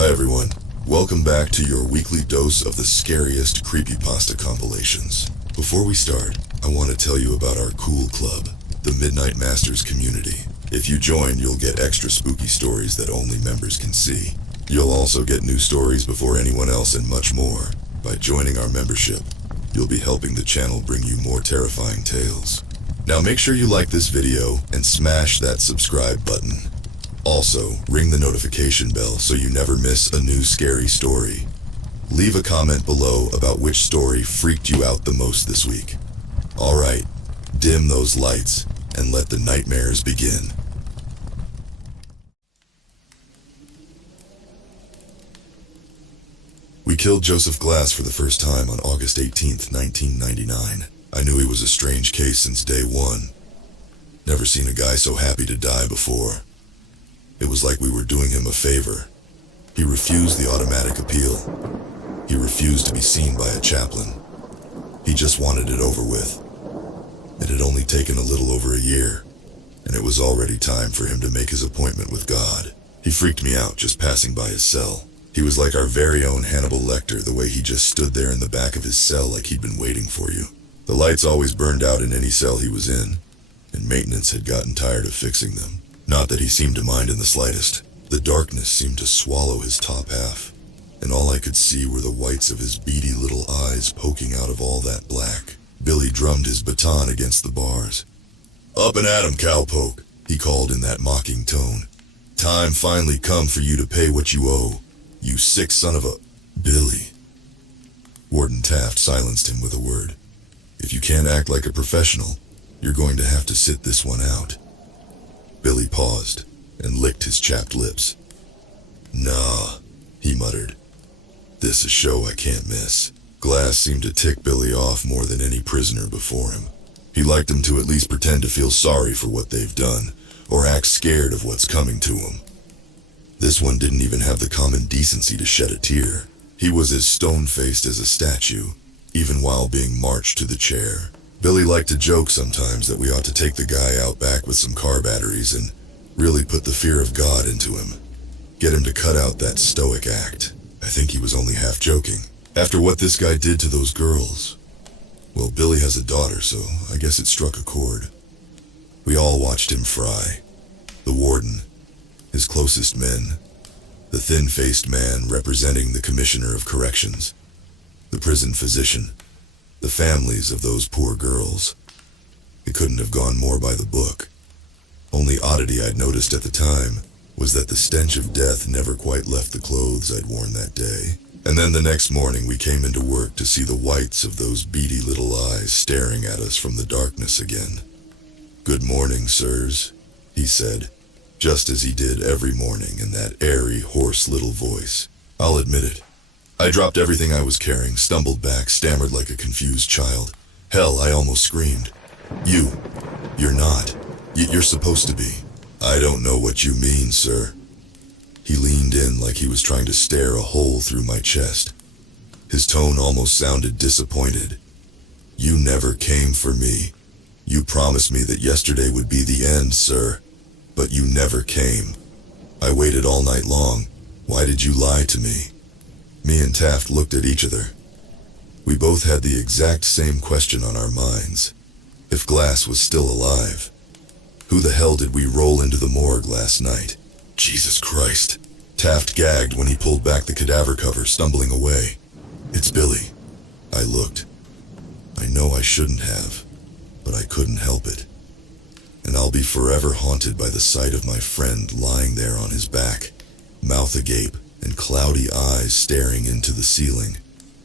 Hi everyone, welcome back to your weekly dose of the scariest creepypasta compilations. Before we start, I want to tell you about our cool club, the Midnight Masters community. If you join, you'll get extra spooky stories that only members can see. You'll also get new stories before anyone else and much more. By joining our membership, you'll be helping the channel bring you more terrifying tales. Now make sure you like this video and smash that subscribe button. Also, ring the notification bell so you never miss a new scary story. Leave a comment below about which story freaked you out the most this week. Alright, dim those lights and let the nightmares begin. We killed Joseph Glass for the first time on August 18th, 1999. I knew he was a strange case since day one. Never seen a guy so happy to die before. It was like we were doing him a favor. He refused the automatic appeal. He refused to be seen by a chaplain. He just wanted it over with. It had only taken a little over a year, and it was already time for him to make his appointment with God. He freaked me out just passing by his cell. He was like our very own Hannibal Lecter, the way he just stood there in the back of his cell like he'd been waiting for you. The lights always burned out in any cell he was in, and maintenance had gotten tired of fixing them. Not that he seemed to mind in the slightest. The darkness seemed to swallow his top half, and all I could see were the whites of his beady little eyes poking out of all that black. Billy drummed his baton against the bars. "Up and at 'em, cowpoke," he called in that mocking tone. "Time finally come for you to pay what you owe, you sick son of a..." "Billy." Warden Taft silenced him with a word. "If you can't act like a professional, you're going to have to sit this one out." Billy paused and licked his chapped lips. "Nah," he muttered. "This is a show I can't miss." Glass seemed to tick Billy off more than any prisoner before him. He liked him to at least pretend to feel sorry for what they've done, or act scared of what's coming to him. This one didn't even have the common decency to shed a tear. He was as stone-faced as a statue, even while being marched to the chair. Billy liked to joke sometimes that we ought to take the guy out back with some car batteries and really put the fear of God into him. Get him to cut out that stoic act. I think he was only half joking. After what this guy did to those girls, well, Billy has a daughter, so I guess it struck a chord. We all watched him fry. The warden, his closest men, the thin-faced man representing the commissioner of corrections, the prison physician, the families of those poor girls. It couldn't have gone more by the book. Only oddity I'd noticed at the time was that the stench of death never quite left the clothes I'd worn that day. And then the next morning we came into work to see the whites of those beady little eyes staring at us from the darkness again. "Good morning, sirs," he said, just as he did every morning in that airy, hoarse little voice. I'll admit it. I dropped everything I was carrying, stumbled back, stammered like a confused child. Hell, I almost screamed. You're not. You're supposed to be." "I don't know what you mean, sir." He leaned in like he was trying to stare a hole through my chest. His tone almost sounded disappointed. "You never came for me. You promised me that yesterday would be the end, sir. But you never came. I waited all night long. Why did you lie to me?" Me and Taft looked at each other. We both had the exact same question on our minds. If Glass was still alive, who the hell did we roll into the morgue last night? "Jesus Christ." Taft gagged when he pulled back the cadaver cover, stumbling away. "It's Billy." I looked. I know I shouldn't have, but I couldn't help it. And I'll be forever haunted by the sight of my friend lying there on his back, mouth agape and cloudy eyes staring into the ceiling,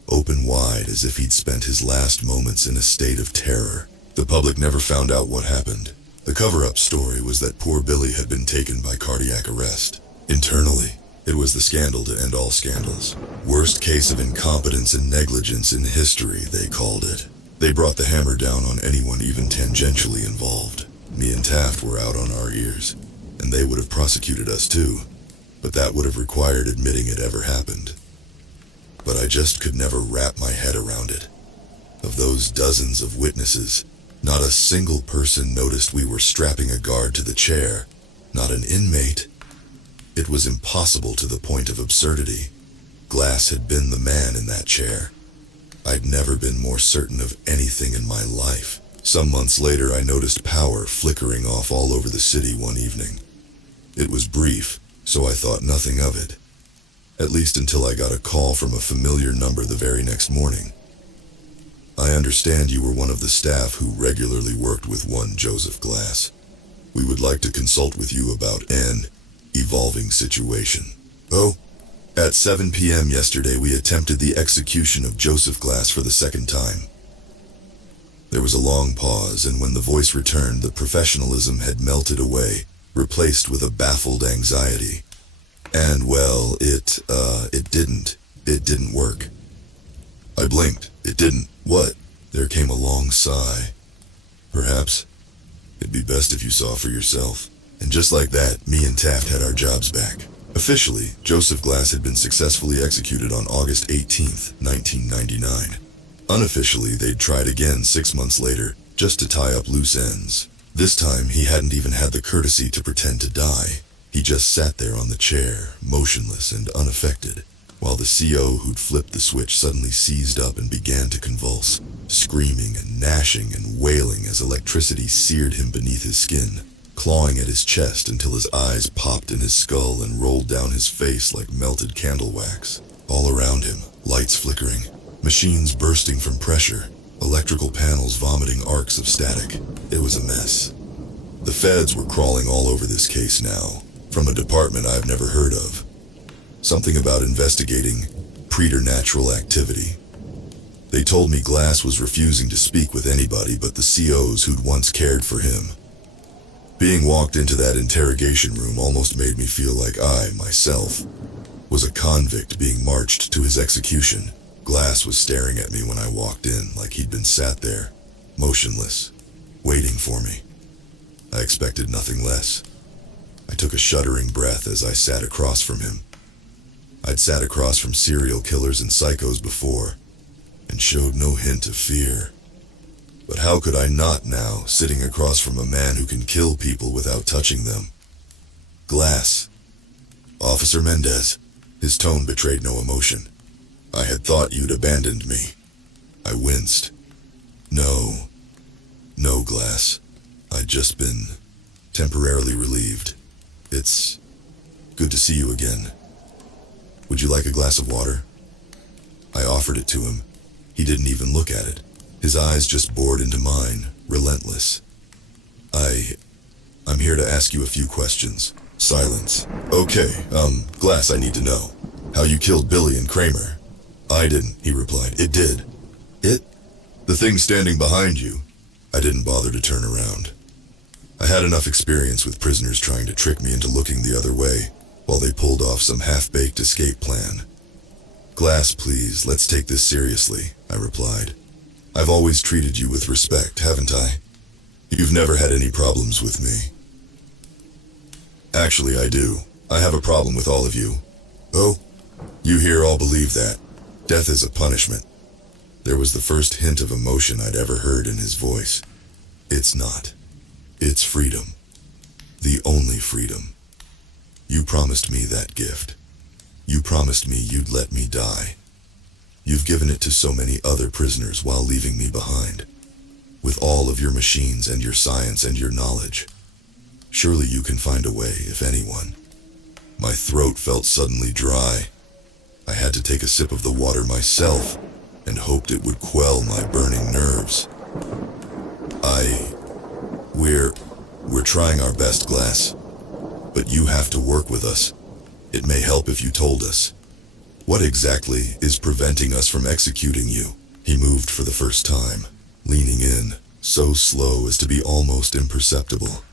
open wide as if he'd spent his last moments in a state of terror. The public never found out what happened. The cover-up story was that poor Billy had been taken by cardiac arrest. Internally, it was the scandal to end all scandals. Worst case of incompetence and negligence in history, they called it. They brought the hammer down on anyone even tangentially involved. Me and Taft were out on our ears, and they would have prosecuted us too, but that would have required admitting it ever happened. But I just could never wrap my head around it. Of those dozens of witnesses, not a single person noticed we were strapping a guard to the chair. Not an inmate, It was impossible to the point of absurdity. Glass had been the man in that chair. I'd never been more certain of anything in my life. Some months later, I noticed power flickering off all over the city one evening. It was brief, so I thought nothing of it. At least until I got a call from a familiar number the very next morning. I understand you were one of the staff who regularly worked with one Joseph Glass. We would like to consult with you about an evolving situation. Oh, at 7 p.m. yesterday we attempted the execution of Joseph Glass for the second time. There was a long pause, and when the voice returned, the professionalism had melted away, replaced with a baffled anxiety. And well, it didn't work. I blinked. It didn't. What? There came a long sigh. Perhaps it'd be best if you saw for yourself. And just like that, me and Taft had our jobs back. Officially, Joseph Glass had been successfully executed on August 18th, 1999. Unofficially, they'd tried again 6 months later, just to tie up loose ends. This time, he hadn't even had the courtesy to pretend to die. He just sat there on the chair, motionless and unaffected, while the CO who'd flipped the switch suddenly seized up and began to convulse, screaming and gnashing and wailing as electricity seared him beneath his skin, clawing at his chest until his eyes popped in his skull and rolled down his face like melted candle wax. All around him, lights flickering, machines bursting from pressure, electrical panels vomiting arcs of static. It was a mess. The feds were crawling all over this case now, from a department I've never heard of. Something about investigating preternatural activity. They told me Glass was refusing to speak with anybody but the COs who'd once cared for him. Being walked into that interrogation room almost made me feel like I, myself, was a convict being marched to his execution. Glass was staring at me when I walked in, like he'd been sat there, motionless, waiting for me. I expected nothing less. I took a shuddering breath as I sat across from him. I'd sat across from serial killers and psychos before, and showed no hint of fear. But how could I not now, sitting across from a man who can kill people without touching them? Glass. Officer Mendez. His tone betrayed no emotion. I had thought you'd abandoned me. I winced. No, Glass. I'd just been temporarily relieved. It's good to see you again. Would you like a glass of water? I offered it to him. He didn't even look at it. His eyes just bored into mine, relentless. I'm here to ask you a few questions. Silence. Okay, Glass, I need to know. How you killed Billy and Kramer. I didn't, he replied. It did. It? The thing standing behind you. I didn't bother to turn around. I had enough experience with prisoners trying to trick me into looking the other way, while they pulled off some half-baked escape plan. Glass, please, let's take this seriously, I replied. I've always treated you with respect, haven't I? You've never had any problems with me. Actually, I do. I have a problem with all of you. Oh? You here all believe that. Death is a punishment. There was the first hint of emotion I'd ever heard in his voice. It's not. It's freedom. The only freedom. You promised me that gift. You promised me you'd let me die. You've given it to so many other prisoners while leaving me behind. With all of your machines and your science and your knowledge. Surely you can find a way, if anyone. My throat felt suddenly dry. I had to take a sip of the water myself and hoped it would quell my burning nerves. We're trying our best, Glass. But you have to work with us. It may help if you told us. What exactly is preventing us from executing you? He moved for the first time, leaning in, so slow as to be almost imperceptible.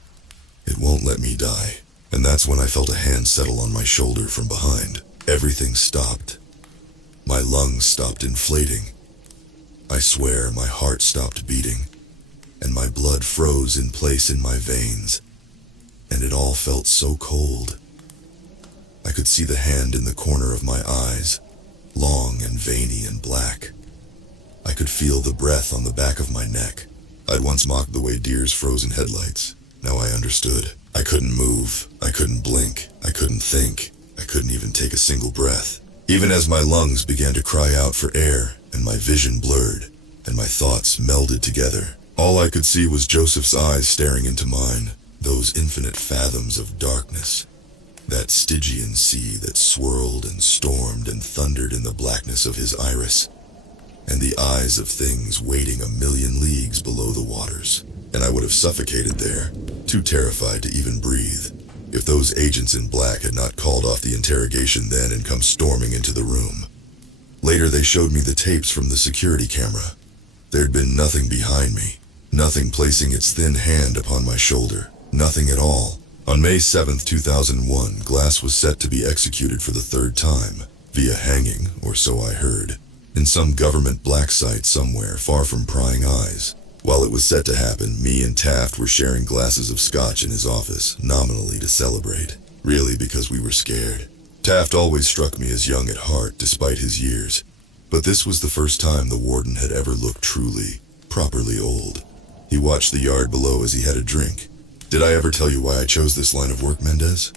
It won't let me die, and that's when I felt a hand settle on my shoulder from behind. Everything stopped. My lungs stopped inflating. I swear my heart stopped beating, and my blood froze in place in my veins, and it all felt so cold. I could see the hand in the corner of my eyes, long and veiny and black. I could feel the breath on the back of my neck. I'd once mocked the way deers froze in headlights. Now I understood. I couldn't move. I couldn't blink. I couldn't couldn't think. I couldn't even take a single breath. Even as my lungs began to cry out for air, and my vision blurred, and my thoughts melded together, all I could see was Joseph's eyes staring into mine, those infinite fathoms of darkness. That Stygian sea that swirled and stormed and thundered in the blackness of his iris, and the eyes of things waiting a million leagues below the waters. And I would have suffocated there, too terrified to even breathe, if those agents in black had not called off the interrogation then and come storming into the room. Later they showed me the tapes from the security camera. There'd been nothing behind me, nothing placing its thin hand upon my shoulder, nothing at all. On May 7, 2001, Glass was set to be executed for the third time, via hanging, or so I heard, in some government black site somewhere far from prying eyes. While it was set to happen, me and Taft were sharing glasses of scotch in his office, nominally to celebrate, really because we were scared. Taft always struck me as young at heart, despite his years, but this was the first time the warden had ever looked truly, properly old. He watched the yard below as he had a drink. "Did I ever tell you why I chose this line of work, Mendez?"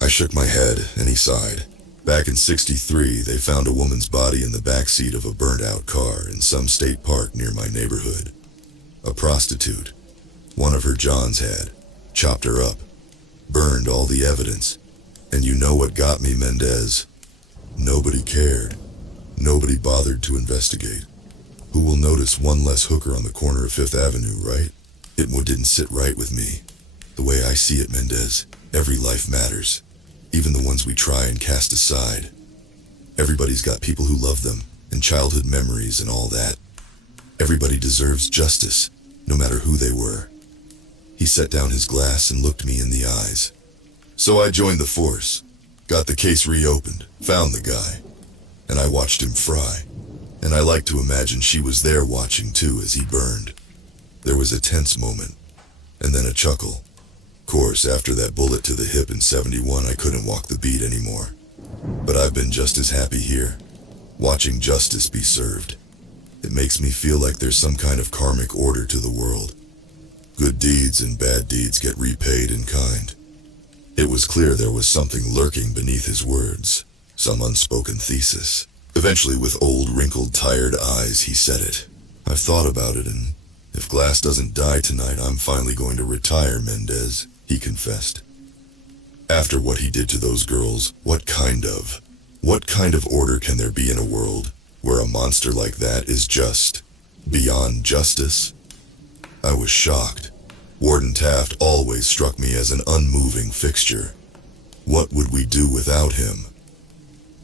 I shook my head, and he sighed. Back in '63, they found a woman's body in the backseat of a burnt-out car in some state park near my neighborhood. A prostitute. One of her Johns had chopped her up, burned all the evidence. And you know what got me, Mendez? Nobody cared. Nobody bothered to investigate. Who will notice one less hooker on the corner of Fifth Avenue, right? It didn't sit right with me. The way I see it, Mendez, every life matters, even the ones we try and cast aside. Everybody's got people who love them, and childhood memories and all that. Everybody deserves justice, no matter who they were. He set down his glass and looked me in the eyes. So I joined the force, got the case reopened, found the guy, and I watched him fry. And I like to imagine she was there watching too as he burned. There was a tense moment, and then a chuckle. Course, after that bullet to the hip in '71, I couldn't walk the beat anymore. But I've been just as happy here, watching justice be served. It makes me feel like there's some kind of karmic order to the world. Good deeds and bad deeds get repaid in kind. It was clear there was something lurking beneath his words, some unspoken thesis. Eventually, with old, wrinkled, tired eyes, he said it. I've thought about it, and if Glass doesn't die tonight, I'm finally going to retire, Mendez, he confessed. After what he did to those girls, what kind of order can there be in a world where a monster like that is just beyond justice? I was shocked. Warden Taft always struck me as an unmoving fixture. What would we do without him?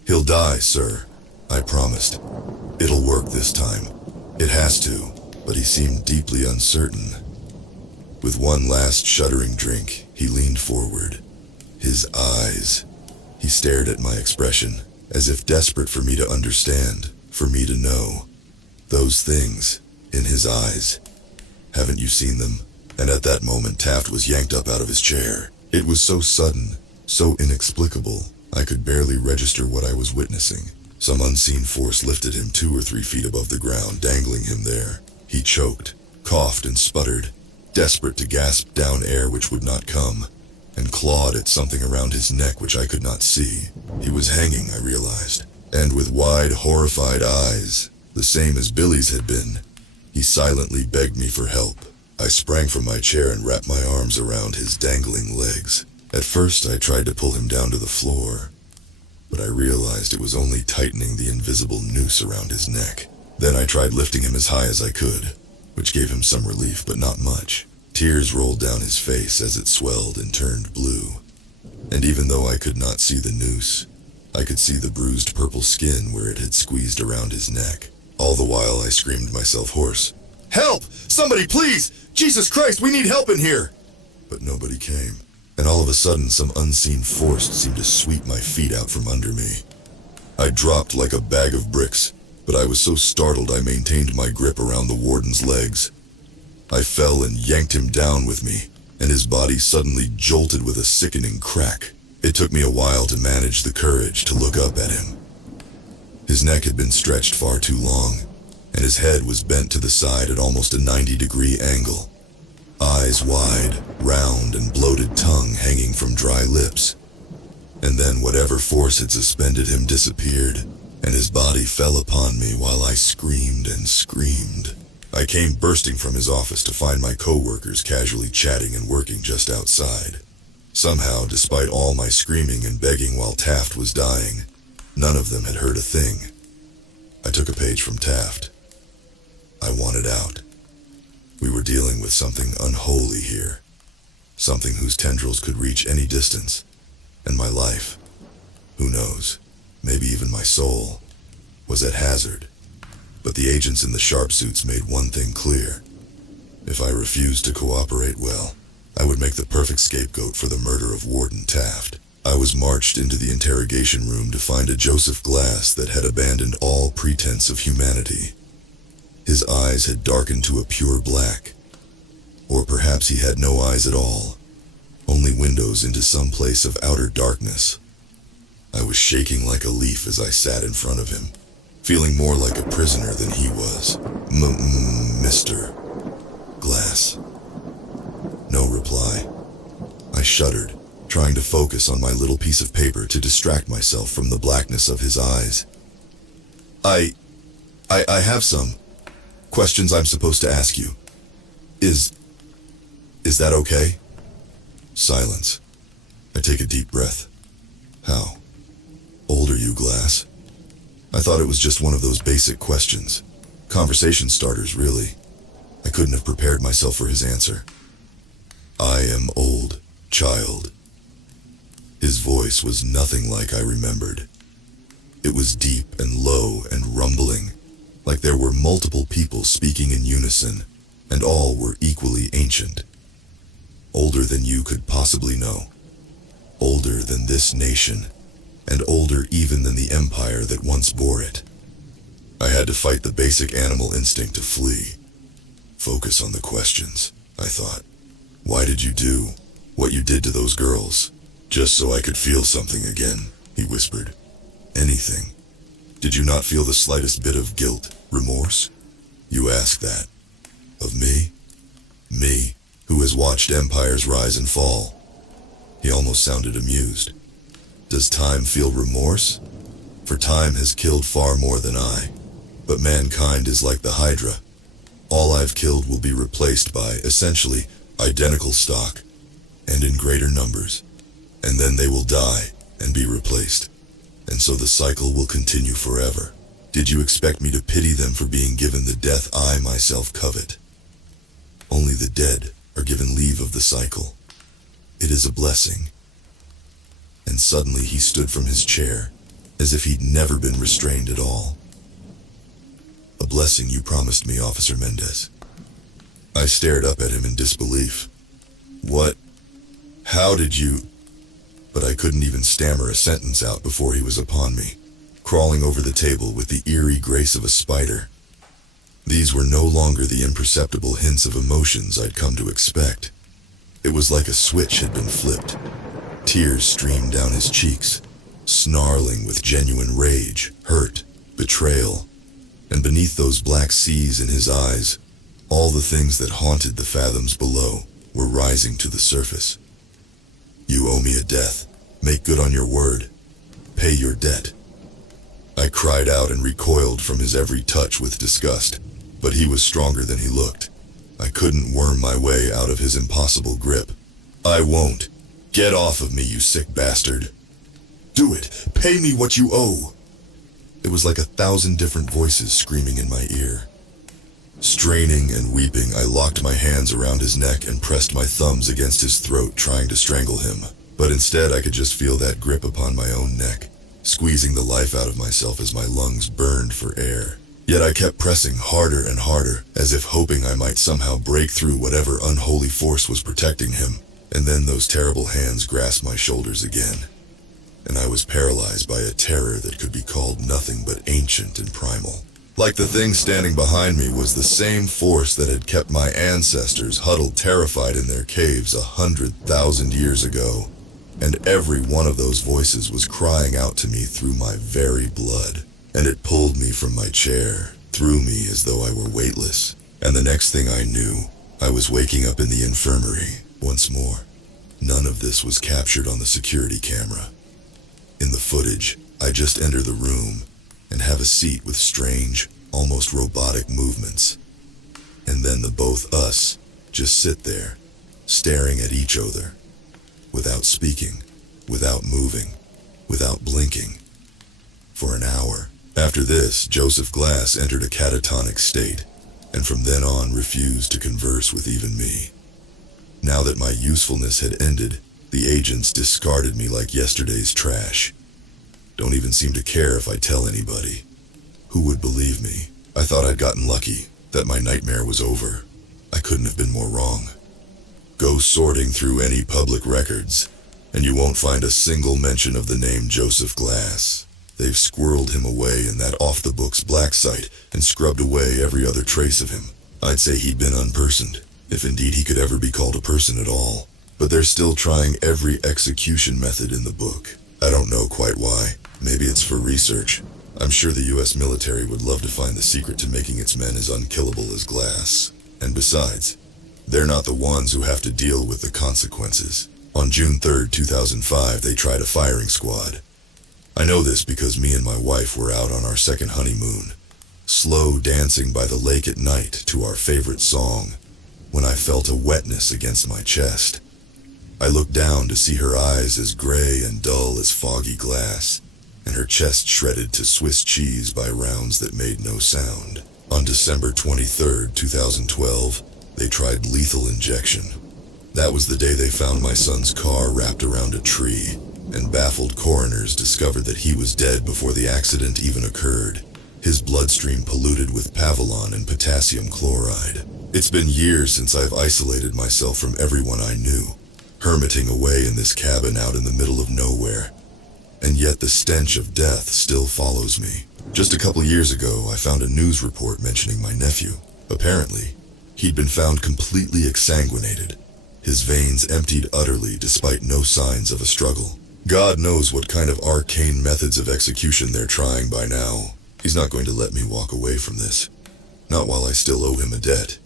He'll die, sir, I promised. It'll work this time. It has to, but he seemed deeply uncertain. With one last shuddering drink, he leaned forward. His eyes. He stared at my expression, as if desperate for me to understand, for me to know. Those things, in his eyes. Haven't you seen them? And at that moment, Taft was yanked up out of his chair. It was so sudden, so inexplicable, I could barely register what I was witnessing. Some unseen force lifted him 2 or 3 feet above the ground, dangling him there. He choked, coughed, and sputtered, desperate to gasp down air which would not come, and clawed at something around his neck which I could not see. He was hanging, I realized, and with wide, horrified eyes, the same as Billy's had been. He silently begged me for help. I sprang from my chair and wrapped my arms around his dangling legs. At first, I tried to pull him down to the floor, but I realized it was only tightening the invisible noose around his neck. Then I tried lifting him as high as I could, which gave him some relief, but not much. Tears rolled down his face as it swelled and turned blue. And even though I could not see the noose, I could see the bruised purple skin where it had squeezed around his neck. All the while I screamed myself hoarse. "Help! Somebody, please! Jesus Christ, we need help in here!" But nobody came. And all of a sudden, some unseen force seemed to sweep my feet out from under me. I dropped like a bag of bricks, but I was so startled I maintained my grip around the warden's legs. I fell and yanked him down with me, and his body suddenly jolted with a sickening crack. It took me a while to manage the courage to look up at him. His neck had been stretched far too long, and his head was bent to the side at almost a 90-degree angle. Eyes wide, round, and bloated tongue hanging from dry lips. whatever force had suspended him disappeared, and his body fell upon me while I screamed and screamed. I came bursting from his office to find my co-workers casually chatting and working just outside. Somehow, despite all my screaming and begging while Taft was dying, none of them had heard a thing. I took a page from Taft. I wanted out. We were dealing with something unholy here. Something whose tendrils could reach any distance. And my life, who knows, maybe even my soul, was at hazard. But the agents in the sharp suits made one thing clear. If I refused to cooperate, well, I would make the perfect scapegoat for the murder of Warden Taft. I was marched into the interrogation room to find a Joseph Glass that had abandoned all pretense of humanity. His eyes had darkened to a pure black. Or perhaps he had no eyes at all, only windows into some place of outer darkness. I was shaking like a leaf as I sat in front of him, feeling more like a prisoner than he was. Mr. Glass. No reply. I shuddered, trying to focus on my little piece of paper to distract myself from the blackness of his eyes. I have some questions I'm supposed to ask you. Is that okay? Silence. I take a deep breath. How old are you, Glass? I thought it was just one of those basic questions. Conversation starters, really. I couldn't have prepared myself for his answer. I am old, child. His voice was nothing like I remembered. It was deep and low and rumbling, like there were multiple people speaking in unison, and all were equally ancient. Older than you could possibly know. Older than this nation, and older even than the empire that once bore it. I had to fight the basic animal instinct to flee. Focus on the questions, I thought. Why did you do what you did to those girls? Just so I could feel something again, he whispered. Anything. Did you not feel the slightest bit of guilt, remorse? You ask that. Of me? Me, who has watched empires rise and fall. He almost sounded amused. Does time feel remorse? For time has killed far more than I. But mankind is like the Hydra. All I've killed will be replaced by, essentially, identical stock, and in greater numbers. And then they will die and be replaced. And so the cycle will continue forever. Did you expect me to pity them for being given the death I myself covet? Only the dead are given leave of the cycle. It is a blessing. And suddenly he stood from his chair, as if he'd never been restrained at all. A blessing you promised me, Officer Mendez. I stared up at him in disbelief. What? How did you? But I couldn't even stammer a sentence out before he was upon me, crawling over the table with the eerie grace of a spider. These were no longer the imperceptible hints of emotions I'd come to expect. It was like a switch had been flipped. Tears streamed down his cheeks, snarling with genuine rage, hurt, betrayal. And beneath those black seas in his eyes, all the things that haunted the fathoms below were rising to the surface. You owe me a death. Make good on your word. Pay your debt. I cried out and recoiled from his every touch with disgust, but he was stronger than he looked. I couldn't worm my way out of his impossible grip. I won't. Get off of me, you sick bastard. Do it. Pay me what you owe. It was like 1,000 different voices screaming in my ear. Straining and weeping, I locked my hands around his neck and pressed my thumbs against his throat, trying to strangle him. But instead, I could just feel that grip upon my own neck, squeezing the life out of myself as my lungs burned for air. Yet I kept pressing harder and harder, as if hoping I might somehow break through whatever unholy force was protecting him. And then those terrible hands grasped my shoulders again. And I was paralyzed by a terror that could be called nothing but ancient and primal. Like the thing standing behind me was the same force that had kept my ancestors huddled terrified in their caves 100,000 years ago. And every one of those voices was crying out to me through my very blood. And it pulled me from my chair, threw me as though I were weightless. And the next thing I knew, I was waking up in the infirmary once more. None of this was captured on the security camera. In footage, I just enter the room and have a seat with strange, almost robotic movements. And then the both us just sit there, staring at each other, without speaking, without moving, without blinking, for an hour. After this, Joseph Glass entered a catatonic state, and from then on refused to converse with even me. Now that my usefulness had ended, the agents discarded me like yesterday's trash. Don't even seem to care if I tell anybody. Who would believe me? I thought I'd gotten lucky, that my nightmare was over. I couldn't have been more wrong. Go sorting through any public records, and you won't find a single mention of the name Joseph Glass. They've squirreled him away in that off-the-books black site and scrubbed away every other trace of him. I'd say he'd been unpersoned, if indeed he could ever be called a person at all. But they're still trying every execution method in the book. I don't know quite why. Maybe it's for research. I'm sure the US military would love to find the secret to making its men as unkillable as Glass. And besides, they're not the ones who have to deal with the consequences. On June 3rd, 2005, they tried a firing squad. I know this because me and my wife were out on our second honeymoon, slow dancing by the lake at night to our favorite song, when I felt a wetness against my chest. I looked down to see her eyes as gray and dull as foggy glass, and her chest shredded to Swiss cheese by rounds that made no sound. On December 23rd, 2012, they tried lethal injection. That was the day they found my son's car wrapped around a tree, and baffled coroners discovered that he was dead before the accident even occurred. His bloodstream polluted with Pavilon and potassium chloride. It's been years since I've isolated myself from everyone I knew, hermiting away in this cabin out in the middle of nowhere. And yet the stench of death still follows me. Just a couple years ago, I found a news report mentioning my nephew. Apparently, he'd been found completely exsanguinated, his veins emptied utterly despite no signs of a struggle. God knows what kind of arcane methods of execution they're trying by now. He's not going to let me walk away from this. Not while I still owe him a debt.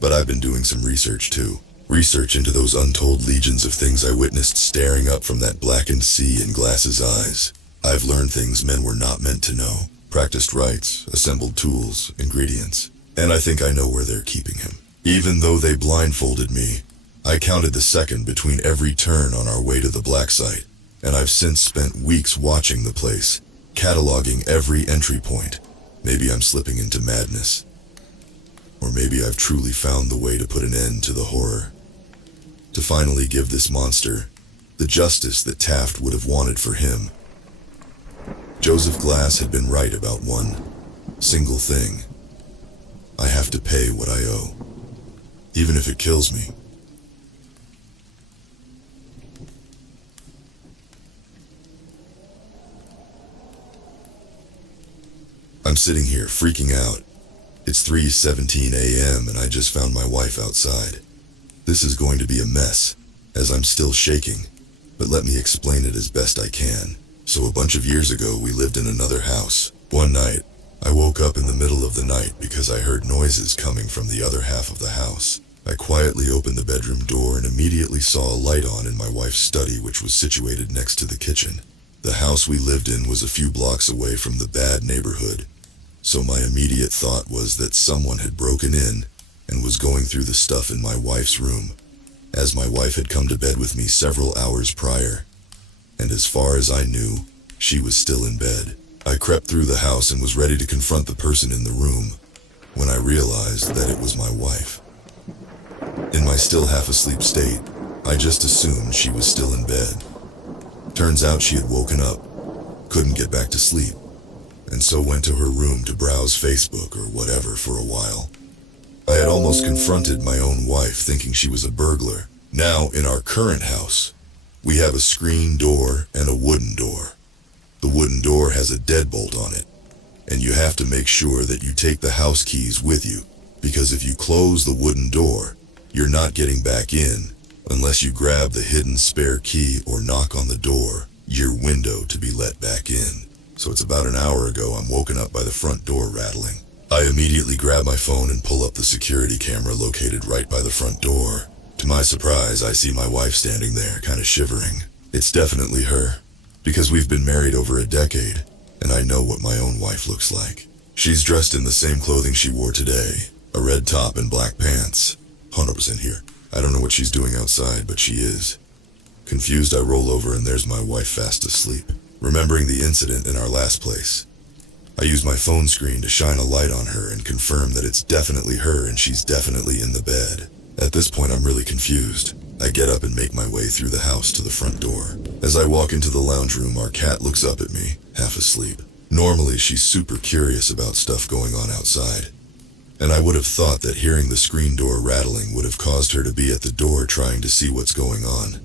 But I've been doing some research too. Research into those untold legions of things I witnessed staring up from that blackened sea in Glass's eyes. I've learned things men were not meant to know. Practiced rites, assembled tools, ingredients. And I think I know where they're keeping him. Even though they blindfolded me, I counted the second between every turn on our way to the black site. And I've since spent weeks watching the place, cataloging every entry point. Maybe I'm slipping into madness. Or maybe I've truly found the way to put an end to the horror. To finally give this monster the justice that Taft would have wanted for him. Joseph Glass had been right about one single thing. I have to pay what I owe, even if it kills me. I'm sitting here freaking out. It's 3:17 a.m. and I just found my wife outside. This is going to be a mess, as I'm still shaking, but let me explain it as best I can. So a bunch of years ago, we lived in another house. One night, I woke up in the middle of the night because I heard noises coming from the other half of the house. I quietly opened the bedroom door and immediately saw a light on in my wife's study, which was situated next to the kitchen. The house we lived in was a few blocks away from the bad neighborhood, so my immediate thought was that someone had broken in and was going through the stuff in my wife's room, as my wife had come to bed with me several hours prior. And as far as I knew, she was still in bed. I crept through the house and was ready to confront the person in the room, when I realized that it was my wife. In my still half-asleep state, I just assumed she was still in bed. Turns out she had woken up, couldn't get back to sleep, and so went to her room to browse Facebook or whatever for a while. I had almost confronted my own wife, thinking she was a burglar. Now, in our current house, we have a screen door and a wooden door. The wooden door has a deadbolt on it, and you have to make sure that you take the house keys with you, because if you close the wooden door, you're not getting back in unless you grab the hidden spare key or knock on the door, your window, to be let back in. So it's about an hour ago I'm woken up by the front door rattling. I immediately grab my phone and pull up the security camera located right by the front door. To my surprise, I see my wife standing there, kind of shivering. It's definitely her. Because we've been married over a decade, and I know what my own wife looks like. She's dressed in the same clothing she wore today, a red top and black pants. 100% here. I don't know what she's doing outside, but she is. Confused, I roll over and there's my wife fast asleep, remembering the incident in our last place. I use my phone screen to shine a light on her and confirm that it's definitely her and she's definitely in the bed. At this point, I'm really confused. I get up and make my way through the house to the front door. As I walk into the lounge room, our cat looks up at me, half asleep. Normally, she's super curious about stuff going on outside. And I would have thought that hearing the screen door rattling would have caused her to be at the door trying to see what's going on.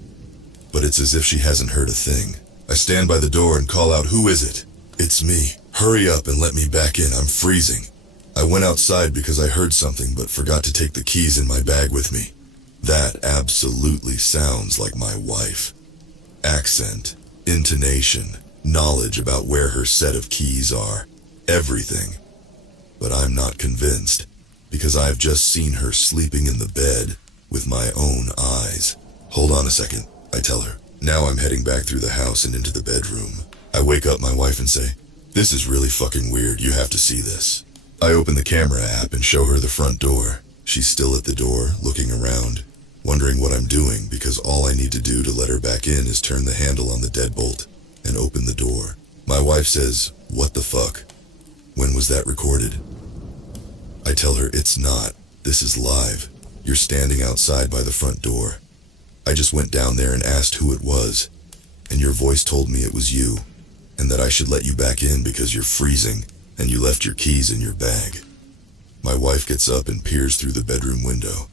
But it's as if she hasn't heard a thing. I stand by the door and call out, "Who is it?" "It's me. Hurry up and let me back in. I'm freezing." I went outside because I heard something but forgot to take the keys in my bag with me. That absolutely sounds like my wife. Accent, intonation, knowledge about where her set of keys are. Everything. But I'm not convinced, because I've just seen her sleeping in the bed with my own eyes. "Hold on a second," I tell her. Now I'm heading back through the house and into the bedroom. I wake up my wife and say, "This is really fucking weird. You have to see this." I open the camera app and show her the front door. She's still at the door, looking around, wondering what I'm doing because all I need to do to let her back in is turn the handle on the deadbolt and open the door. My wife says, "What the fuck? When was that recorded?" I tell her it's not. This is live. You're standing outside by the front door. I just went down there and asked who it was, and your voice told me it was you, and that I should let you back in because you're freezing and you left your keys in your bag. My wife gets up and peers through the bedroom window,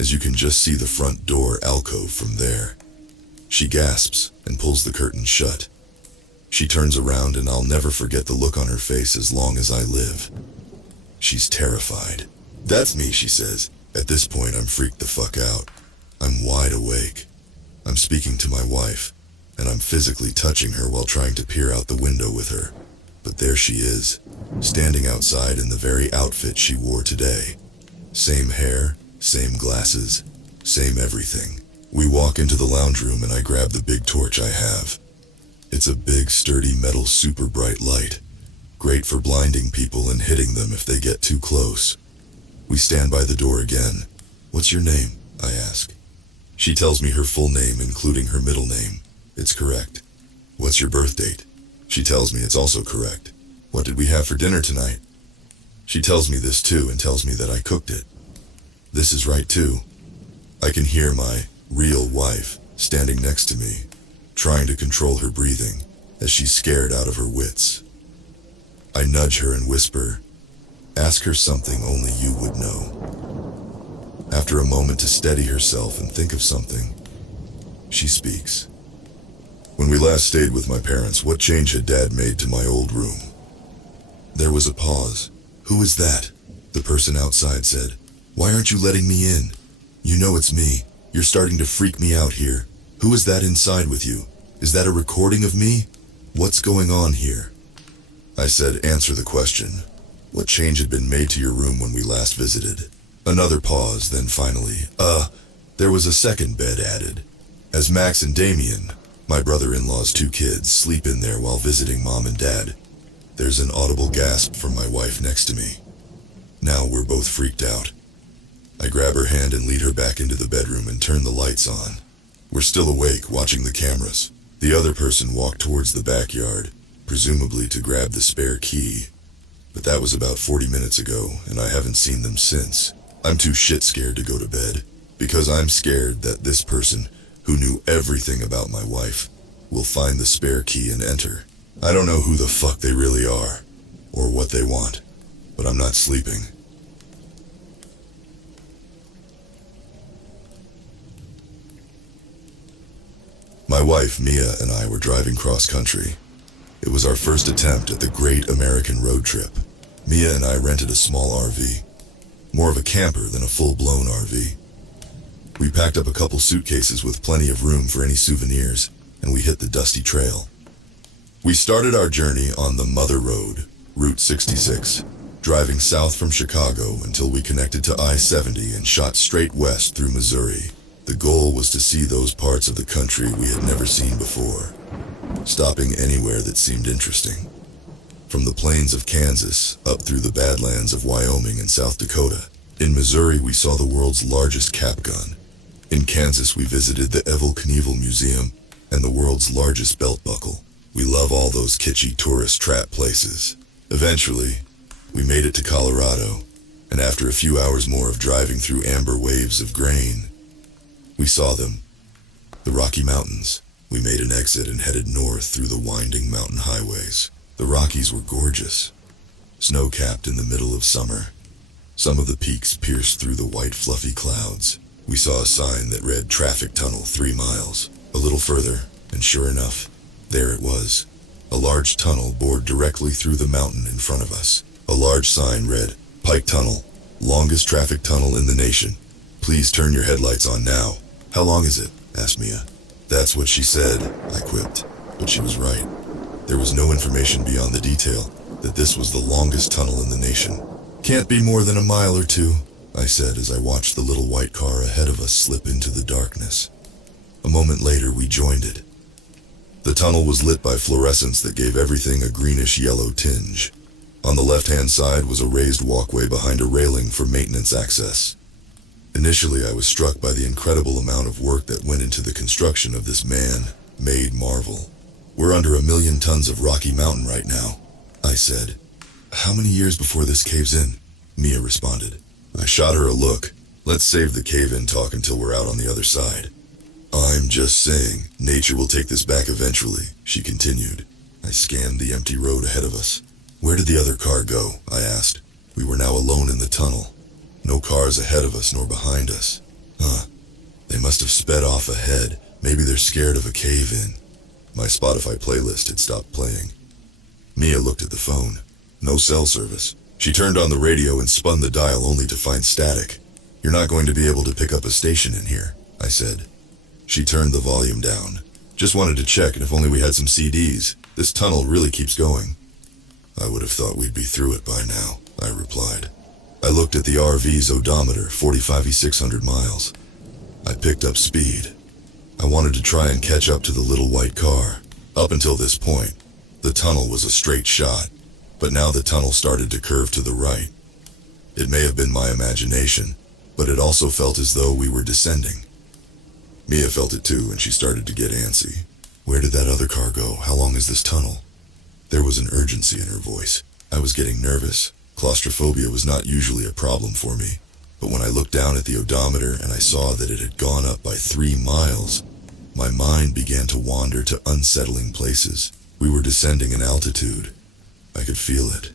as you can just see the front door alcove from there. She gasps and pulls the curtain shut. She turns around and I'll never forget the look on her face as long as I live. She's terrified. "That's me," she says. At this point, I'm freaked the fuck out. I'm wide awake. I'm speaking to my wife, and I'm physically touching her while trying to peer out the window with her. But there she is, standing outside in the very outfit she wore today. Same hair, same glasses, same everything. We walk into the lounge room and I grab the big torch I have. It's a big, sturdy metal super bright light, great for blinding people and hitting them if they get too close. We stand by the door again. "What's your name?" I ask. She tells me her full name, including her middle name. It's correct. "What's your birth date?" She tells me it's also correct. "What did we have for dinner tonight?" She tells me this too and tells me that I cooked it. This is right too. I can hear my real wife standing next to me, trying to control her breathing as she's scared out of her wits. I nudge her and whisper, "Ask her something only you would know." After a moment to steady herself and think of something, she speaks. "When we last stayed with my parents, what change had Dad made to my old room?" There was a pause. "Who is that?" the person outside said. "Why aren't you letting me in? You know it's me. You're starting to freak me out here. Who is that inside with you? Is that a recording of me? What's going on here?" I said, "Answer the question. What change had been made to your room when we last visited?" Another pause, then finally, there was a second bed added. As Max and Damien, my brother-in-law's two kids, sleep in there while visiting Mom and Dad, there's an audible gasp from my wife next to me. Now we're both freaked out. I grab her hand and lead her back into the bedroom and turn the lights on. We're still awake, watching the cameras. The other person walked towards the backyard, presumably to grab the spare key. But that was about 40 minutes ago, and I haven't seen them since. I'm too shit scared to go to bed, because I'm scared that this person, who knew everything about my wife, will find the spare key and enter. I don't know who the fuck they really are, or what they want, but I'm not sleeping. My wife, Mia, and I were driving cross-country. It was our first attempt at the Great American Road Trip. Mia and I rented a small RV. More of a camper than a full-blown RV. We packed up a couple suitcases with plenty of room for any souvenirs, and we hit the dusty trail. We started our journey on the Mother Road, Route 66, driving south from Chicago until we connected to I-70 and shot straight west through Missouri. The goal was to see those parts of the country we had never seen before. stopping anywhere that seemed interesting. From the plains of Kansas, up through the Badlands of Wyoming and South Dakota. In Missouri, we saw the world's largest cap gun. In Kansas, we visited the Evel Knievel Museum and the world's largest belt buckle. We love all those kitschy tourist trap places. Eventually, we made it to Colorado, and after a few hours more of driving through amber waves of grain, we saw them. The Rocky Mountains. We made an exit and headed north through the winding mountain highways. The Rockies were gorgeous, snow-capped in the middle of summer. Some of the peaks pierced through the white fluffy clouds. We saw a sign that read "Traffic Tunnel 3 miles." A little further, and sure enough, there it was. A large tunnel bored directly through the mountain in front of us. A large sign read, "Pike Tunnel, longest traffic tunnel in the nation. Please turn your headlights on now." "How long is it?" asked Mia. "That's what she said," I quipped, but she was right. There was no information beyond the detail that this was the longest tunnel in the nation. "Can't be more than a mile or two," I said as I watched the little white car ahead of us slip into the darkness. A moment later, we joined it. The tunnel was lit by fluorescence that gave everything a greenish-yellow tinge. On the left-hand side was a raised walkway behind a railing for maintenance access. Initially, I was struck by the incredible amount of work that went into the construction of this man-made marvel. "We're under 1,000,000 tons of Rocky Mountain right now," I said. "How many years before this caves in?" Mia responded. I shot her a look. "Let's save the cave-in talk until we're out on the other side." "I'm just saying, nature will take this back eventually," she continued. I scanned the empty road ahead of us. "Where did the other car go?" I asked. We were now alone in the tunnel. No cars ahead of us nor behind us. They must have sped off ahead. Maybe they're scared of a cave-in. My Spotify playlist had stopped playing. Mia looked at the phone. No cell service. She turned on the radio and spun the dial only to find static. "You're not going to be able to pick up a station in here," I said. She turned the volume down. "Just wanted to check, and if only we had some CDs. This tunnel really keeps going." "I would have thought we'd be through it by now," I replied. I looked at the RV's odometer, 45,600 miles. I picked up speed. I wanted to try and catch up to the little white car. Up until this point, the tunnel was a straight shot, but now the tunnel started to curve to the right. It may have been my imagination, but it also felt as though we were descending. Mia felt it too, and she started to get antsy. "Where did that other car go? How long is this tunnel?" There was an urgency in her voice. I was getting nervous. Claustrophobia was not usually a problem for me, but when I looked down at the odometer and I saw that it had gone up by 3 miles, my mind began to wander to unsettling places. We were descending in altitude. I could feel it.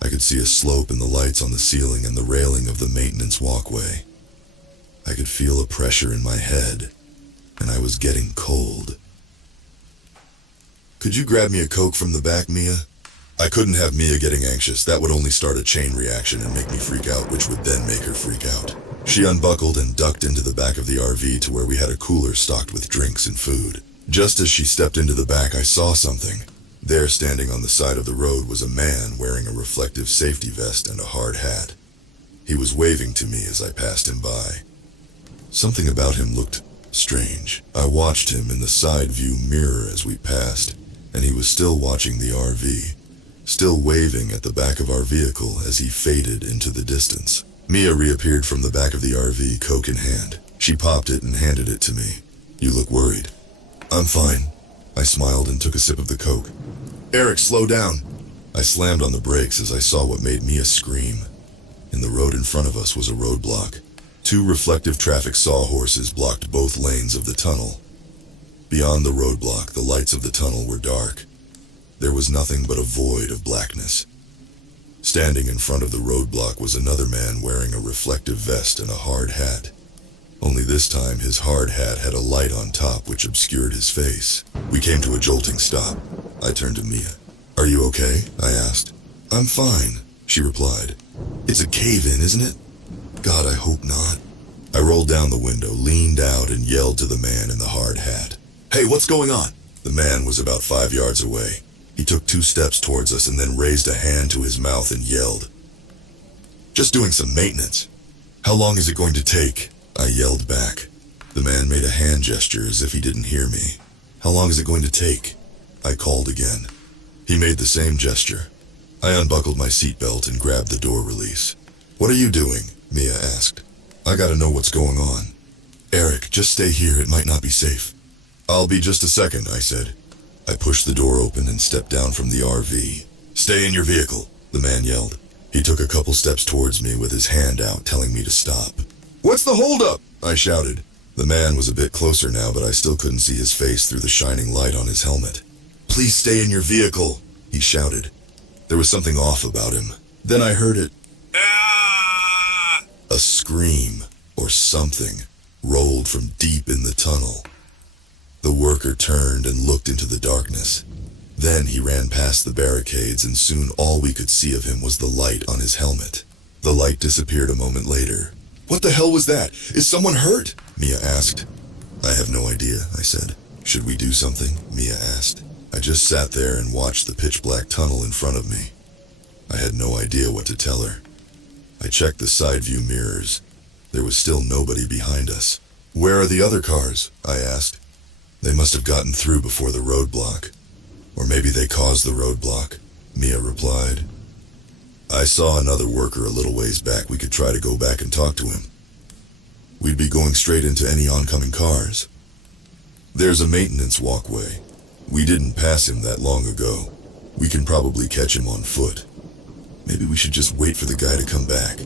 I could see a slope in the lights on the ceiling and the railing of the maintenance walkway. I could feel a pressure in my head, and I was getting cold. "Could you grab me a Coke from the back, Mia?" I couldn't have Mia getting anxious. That would only start a chain reaction and make me freak out, which would then make her freak out. She unbuckled and ducked into the back of the RV to where we had a cooler stocked with drinks and food. Just as she stepped into the back, I saw something. There, standing on the side of the road, was a man wearing a reflective safety vest and a hard hat. He was waving to me as I passed him by. Something about him looked strange. I watched him in the side view mirror as we passed, and he was still watching the RV. Still waving at the back of our vehicle as he faded into the distance. Mia reappeared from the back of the RV, Coke in hand. She popped it and handed it to me. "You look worried." "I'm fine." I smiled and took a sip of the Coke. "Eric, slow down." I slammed on the brakes as I saw what made Mia scream. In the road in front of us was a roadblock. 2 reflective traffic sawhorses blocked both lanes of the tunnel. Beyond the roadblock, the lights of the tunnel were dark. There was nothing but a void of blackness. Standing in front of the roadblock was another man wearing a reflective vest and a hard hat. Only this time his hard hat had a light on top which obscured his face. We came to a jolting stop. I turned to Mia. "Are you okay?" I asked. "I'm fine," she replied. "It's a cave-in, isn't it?" "God, I hope not." I rolled down the window, leaned out, and yelled to the man in the hard hat. "Hey, what's going on?" The man was about 5 yards away. He took 2 steps towards us and then raised a hand to his mouth and yelled. "Just doing some maintenance." "How long is it going to take?" I yelled back. The man made a hand gesture as if he didn't hear me. "How long is it going to take?" I called again. He made the same gesture. I unbuckled my seatbelt and grabbed the door release. "What are you doing?" Mia asked. "I gotta know what's going on." "Eric, just stay here, it might not be safe." "I'll be just a second," I said. I pushed the door open and stepped down from the RV. "Stay in your vehicle," the man yelled. He took a couple steps towards me with his hand out, telling me to stop. "What's the holdup?" I shouted. The man was a bit closer now, but I still couldn't see his face through the shining light on his helmet. "Please stay in your vehicle," he shouted. There was something off about him. Then I heard it. A scream, or something, rolled from deep in the tunnel. The worker turned and looked into the darkness. Then he ran past the barricades, and soon all we could see of him was the light on his helmet. The light disappeared a moment later. "What the hell was that? Is someone hurt?" Mia asked. "I have no idea," I said. "Should we do something?" Mia asked. I just sat there and watched the pitch-black tunnel in front of me. I had no idea what to tell her. I checked the side view mirrors. There was still nobody behind us. "Where are the other cars?" I asked. "They must have gotten through before the roadblock. Or maybe they caused the roadblock," Mia replied. "I saw another worker a little ways back. We could try to go back and talk to him. We'd be going straight into any oncoming cars. There's a maintenance walkway. We didn't pass him that long ago. We can probably catch him on foot. Maybe we should just wait for the guy to come back."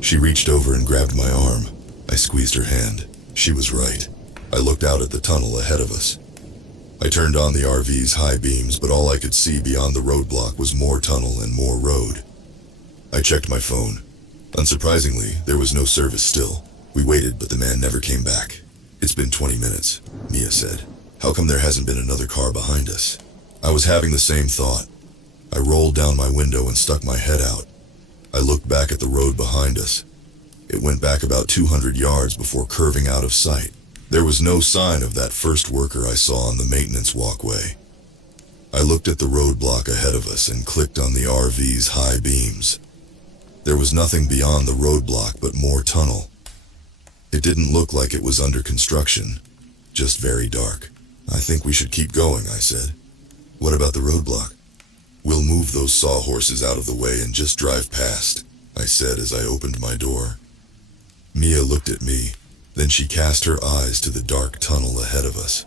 She reached over and grabbed my arm. I squeezed her hand. She was right. I looked out at the tunnel ahead of us. I turned on the RV's high beams, but all I could see beyond the roadblock was more tunnel and more road. I checked my phone. Unsurprisingly, there was no service still. We waited, but the man never came back. "It's been 20 minutes, Mia said. "How come there hasn't been another car behind us?" I was having the same thought. I rolled down my window and stuck my head out. I looked back at the road behind us. It went back about 200 yards before curving out of sight. There was no sign of that first worker I saw on the maintenance walkway. I looked at the roadblock ahead of us and clicked on the RV's high beams. There was nothing beyond the roadblock but more tunnel. It didn't look like it was under construction, just very dark. "I think we should keep going," I said. "What about the roadblock?" "We'll move those sawhorses out of the way and just drive past," I said as I opened my door. Mia looked at me, then she cast her eyes to the dark tunnel ahead of us.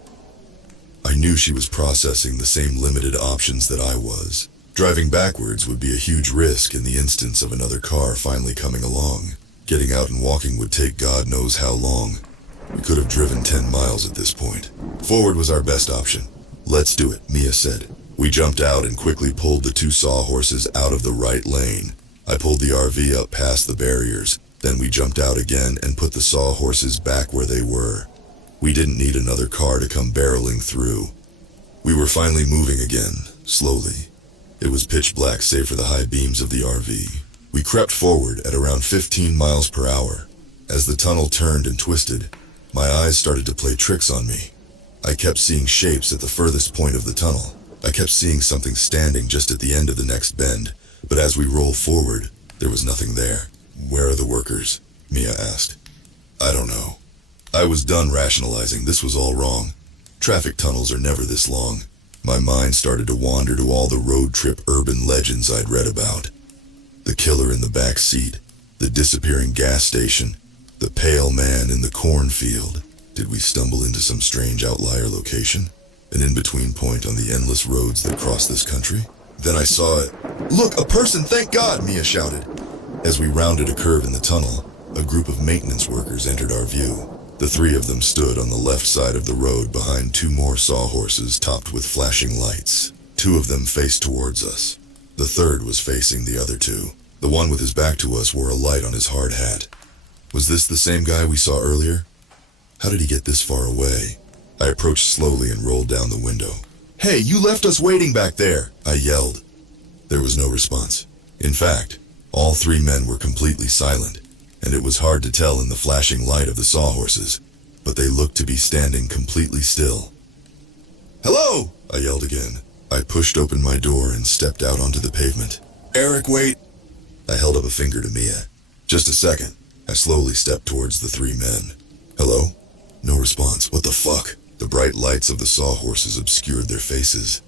I knew she was processing the same limited options that I was. Driving backwards would be a huge risk in the instance of another car finally coming along. Getting out and walking would take God knows how long. We could have driven 10 miles at this point. Forward was our best option. "Let's do it," Mia said. We jumped out and quickly pulled the two sawhorses out of the right lane. I pulled the RV up past the barriers. Then we jumped out again and put the sawhorses back where they were. We didn't need another car to come barreling through. We were finally moving again, slowly. It was pitch black save for the high beams of the RV. We crept forward at around 15 miles per hour. As the tunnel turned and twisted, my eyes started to play tricks on me. I kept seeing shapes at the furthest point of the tunnel. I kept seeing something standing just at the end of the next bend, but as we rolled forward, there was nothing there. "Where are the workers?" Mia asked. "I don't know." I was done rationalizing. This was all wrong. Traffic tunnels are never this long. My mind started to wander to all the road trip urban legends I'd read about. The killer in the back seat, the disappearing gas station, the pale man in the cornfield. Did we stumble into some strange outlier location? An in-between point on the endless roads that cross this country? Then I saw it. "Look, a person, thank God!" Mia shouted. As we rounded a curve in the tunnel, a group of maintenance workers entered our view. The three of them stood on the left side of the road behind two more sawhorses topped with flashing lights. Two of them faced towards us. The third was facing the other two. The one with his back to us wore a light on his hard hat. Was this the same guy we saw earlier? How did he get this far away? I approached slowly and rolled down the window. "Hey, you left us waiting back there!" I yelled. There was no response. In fact, all three men were completely silent, and it was hard to tell in the flashing light of the sawhorses, but they looked to be standing completely still. "Hello!" I yelled again. I pushed open my door and stepped out onto the pavement. "Eric, wait!" I held up a finger to Mia. "Just a second." I slowly stepped towards the three men. "Hello?" No response. What the fuck? The bright lights of the sawhorses obscured their faces.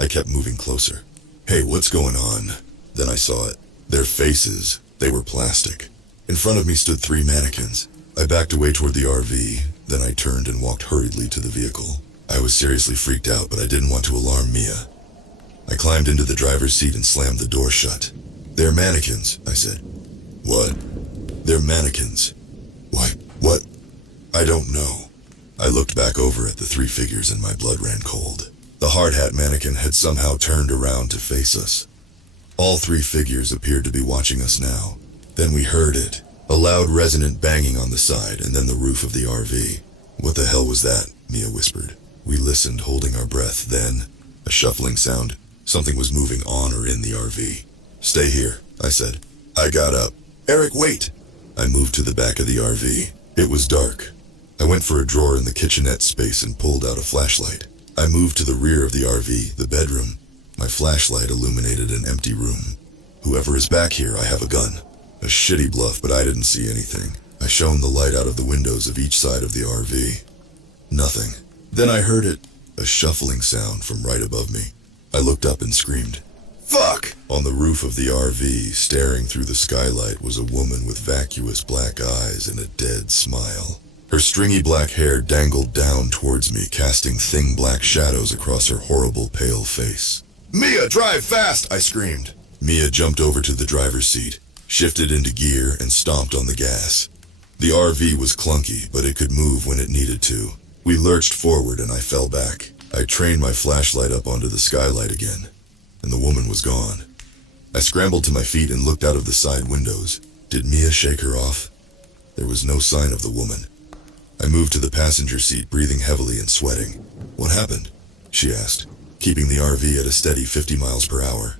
I kept moving closer. Hey, what's going on? Then I saw it. Their faces, they were plastic. In front of me stood 3 mannequins. I backed away toward the RV, then I turned and walked hurriedly to the vehicle. I was seriously freaked out, but I didn't want to alarm Mia. I climbed into the driver's seat and slammed the door shut. They're mannequins, I said. What? They're mannequins. Why? What? I don't know. I looked back over at the 3 figures and my blood ran cold. The hard hat mannequin had somehow turned around to face us. All 3 figures appeared to be watching us now. Then we heard it. A loud resonant banging on the side and then the roof of the RV. What the hell was that? Mia whispered. We listened, holding our breath. Then, a shuffling sound. Something was moving on or in the RV. Stay here, I said. I got up. Eric, wait! I moved to the back of the RV. It was dark. I went for a drawer in the kitchenette space and pulled out a flashlight. I moved to the rear of the RV, the bedroom. My flashlight illuminated an empty room. Whoever is back here, I have a gun. A shitty bluff, but I didn't see anything. I shone the light out of the windows of each side of the RV. Nothing. Then I heard it, a shuffling sound from right above me. I looked up and screamed. Fuck! On the roof of the RV, staring through the skylight, was a woman with vacuous black eyes and a dead smile. Her stringy black hair dangled down towards me, casting thin black shadows across her horrible pale face. Mia, drive fast! I screamed. Mia jumped over to the driver's seat, shifted into gear, and stomped on the gas. The RV was clunky, but it could move when it needed to. We lurched forward and I fell back. I trained my flashlight up onto the skylight again, and the woman was gone. I scrambled to my feet and looked out of the side windows. Did Mia shake her off? There was no sign of the woman. I moved to the passenger seat, breathing heavily and sweating. What happened? She asked, keeping the RV at a steady 50 miles per hour.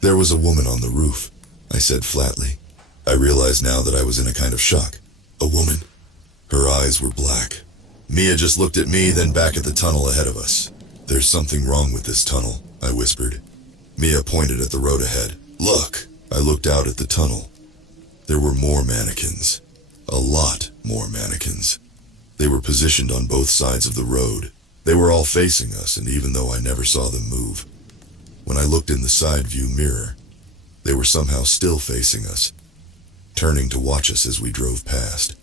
There was a woman on the roof, I said flatly. I realized now that I was in a kind of shock. A woman. Her eyes were black. Mia just looked at me, then back at the tunnel ahead of us. There's something wrong with this tunnel, I whispered. Mia pointed at the road ahead. Look! I looked out at the tunnel. There were more mannequins. A lot more mannequins. They were positioned on both sides of the road. They were all facing us, and even though I never saw them move, when I looked in the side view mirror, they were somehow still facing us, turning to watch us as we drove past.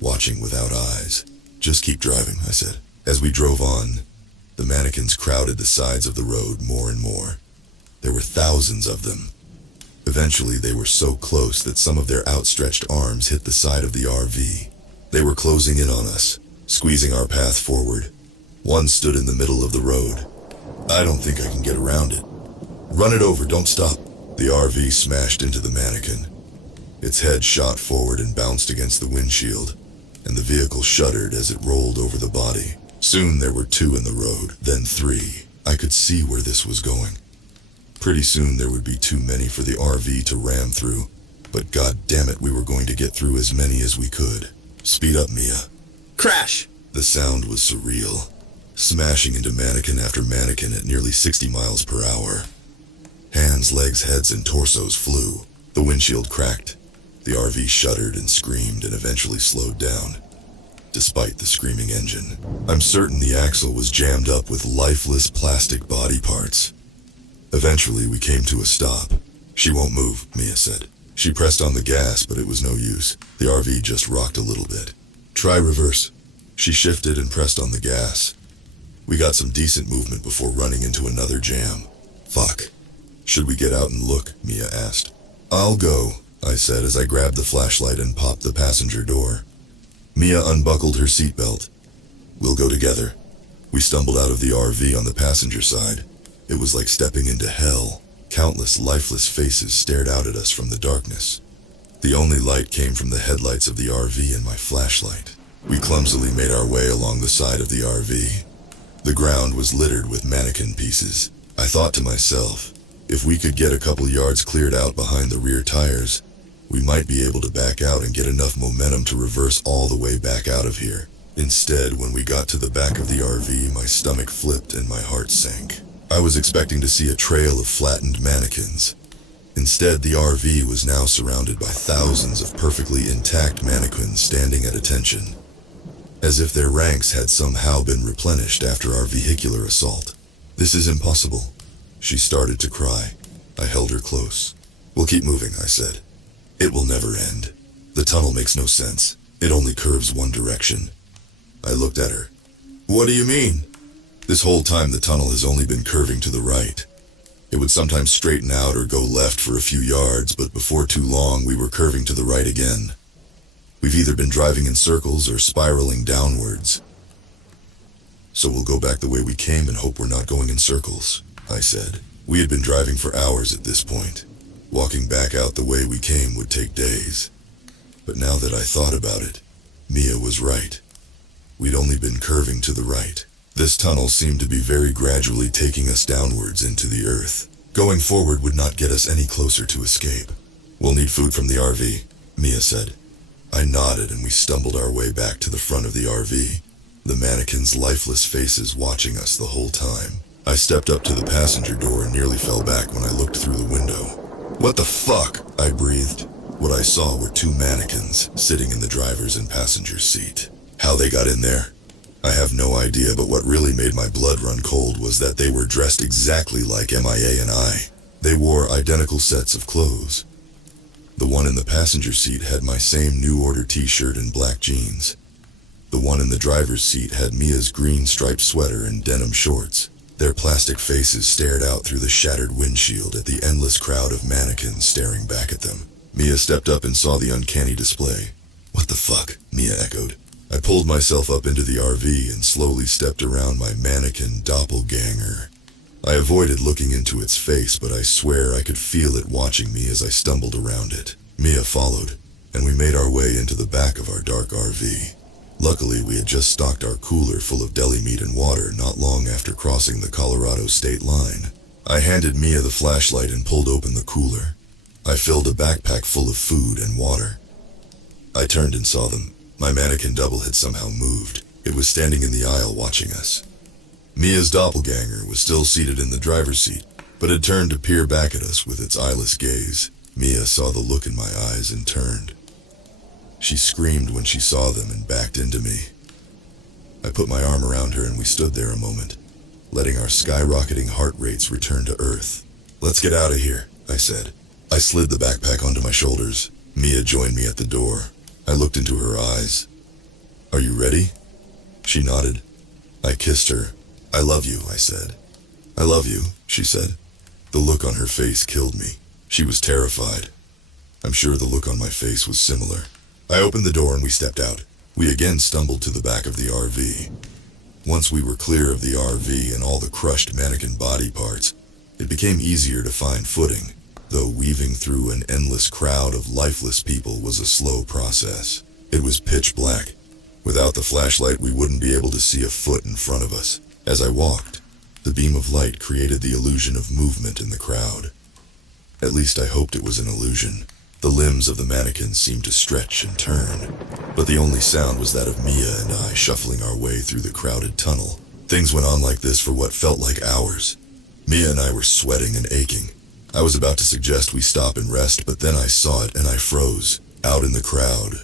Watching without eyes. Just keep driving, I said. As we drove on, the mannequins crowded the sides of the road more and more. There were thousands of them. Eventually, they were so close that some of their outstretched arms hit the side of the RV. They were closing in on us, squeezing our path forward. One stood in the middle of the road. I don't think I can get around it. Run it over, don't stop. The RV smashed into the mannequin. Its head shot forward and bounced against the windshield, and the vehicle shuddered as it rolled over the body. Soon there were 2 in the road, then 3. I could see where this was going. Pretty soon there would be too many for the RV to ram through, but god damn it, we were going to get through as many as we could. Speed up, Mia. Crash! The sound was surreal, smashing into mannequin after mannequin at nearly 60 miles per hour. Hands, legs, heads, and torsos flew. The windshield cracked. The RV shuddered and screamed and eventually slowed down. Despite the screaming engine, I'm certain the axle was jammed up with lifeless plastic body parts. Eventually, we came to a stop. She won't move, Mia said. She pressed on the gas, but it was no use. The RV just rocked a little bit. Try reverse. She shifted and pressed on the gas. We got some decent movement before running into another jam. Fuck. Should we get out and look? Mia asked. I'll go, I said as I grabbed the flashlight and popped the passenger door. Mia unbuckled her seatbelt. We'll go together. We stumbled out of the RV on the passenger side. It was like stepping into hell. Countless lifeless faces stared out at us from the darkness. The only light came from the headlights of the RV and my flashlight. We clumsily made our way along the side of the RV. The ground was littered with mannequin pieces. I thought to myself, if we could get a couple yards cleared out behind the rear tires, we might be able to back out and get enough momentum to reverse all the way back out of here. Instead, when we got to the back of the RV, my stomach flipped and my heart sank. I was expecting to see a trail of flattened mannequins. Instead, the RV was now surrounded by thousands of perfectly intact mannequins standing at attention, as if their ranks had somehow been replenished after our vehicular assault. This is impossible. She started to cry. I held her close. We'll keep moving, I said. It will never end. The tunnel makes no sense. It only curves one direction. I looked at her. What do you mean? This whole time the tunnel has only been curving to the right. It would sometimes straighten out or go left for a few yards, but before too long we were curving to the right again. We've either been driving in circles or spiraling downwards. So we'll go back the way we came and hope we're not going in circles, I said. We had been driving for hours at this point. Walking back out the way we came would take days. But now that I thought about it, Mia was right. We'd only been curving to the right. This tunnel seemed to be very gradually taking us downwards into the earth. Going forward would not get us any closer to escape. We'll need food from the RV, Mia said. I nodded and we stumbled our way back to the front of the RV, the mannequins' lifeless faces watching us the whole time. I stepped up to the passenger door and nearly fell back when I looked through the window. What the fuck? I breathed. What I saw were two mannequins sitting in the driver's and passenger's seat. How they got in there, I have no idea, but what really made my blood run cold was that they were dressed exactly like MIA and I. They wore identical sets of clothes. The one in the passenger seat had my same New Order t-shirt and black jeans. The one in the driver's seat had Mia's green striped sweater and denim shorts. Their plastic faces stared out through the shattered windshield at the endless crowd of mannequins staring back at them. Mia stepped up and saw the uncanny display. What the fuck? Mia echoed. I pulled myself up into the RV and slowly stepped around my mannequin doppelganger. I avoided looking into its face, but I swear I could feel it watching me as I stumbled around it. Mia followed, and we made our way into the back of our dark RV. Luckily, we had just stocked our cooler full of deli meat and water not long after crossing the Colorado state line. I handed Mia the flashlight and pulled open the cooler. I filled a backpack full of food and water. I turned and saw them. My mannequin double had somehow moved. It was standing in the aisle watching us. Mia's doppelganger was still seated in the driver's seat, but had turned to peer back at us with its eyeless gaze. Mia saw the look in my eyes and turned. She screamed when she saw them and backed into me. I put my arm around her and we stood there a moment, letting our skyrocketing heart rates return to earth. Let's get out of here, I said. I slid the backpack onto my shoulders. Mia joined me at the door. I looked into her eyes. Are you ready? She nodded. I kissed her. I love you, I said. I love you, she said. The look on her face killed me. She was terrified. I'm sure the look on my face was similar. I opened the door and we stepped out. We again stumbled to the back of the RV. Once we were clear of the RV and all the crushed mannequin body parts, it became easier to find footing, though weaving through an endless crowd of lifeless people was a slow process. It was pitch black. Without the flashlight, we wouldn't be able to see a foot in front of us. As I walked, the beam of light created the illusion of movement in the crowd. At least I hoped it was an illusion. The limbs of the mannequins seemed to stretch and turn, but the only sound was that of Mia and I shuffling our way through the crowded tunnel. Things went on like this for what felt like hours. Mia and I were sweating and aching. I was about to suggest we stop and rest, but then I saw it and I froze. Out in the crowd,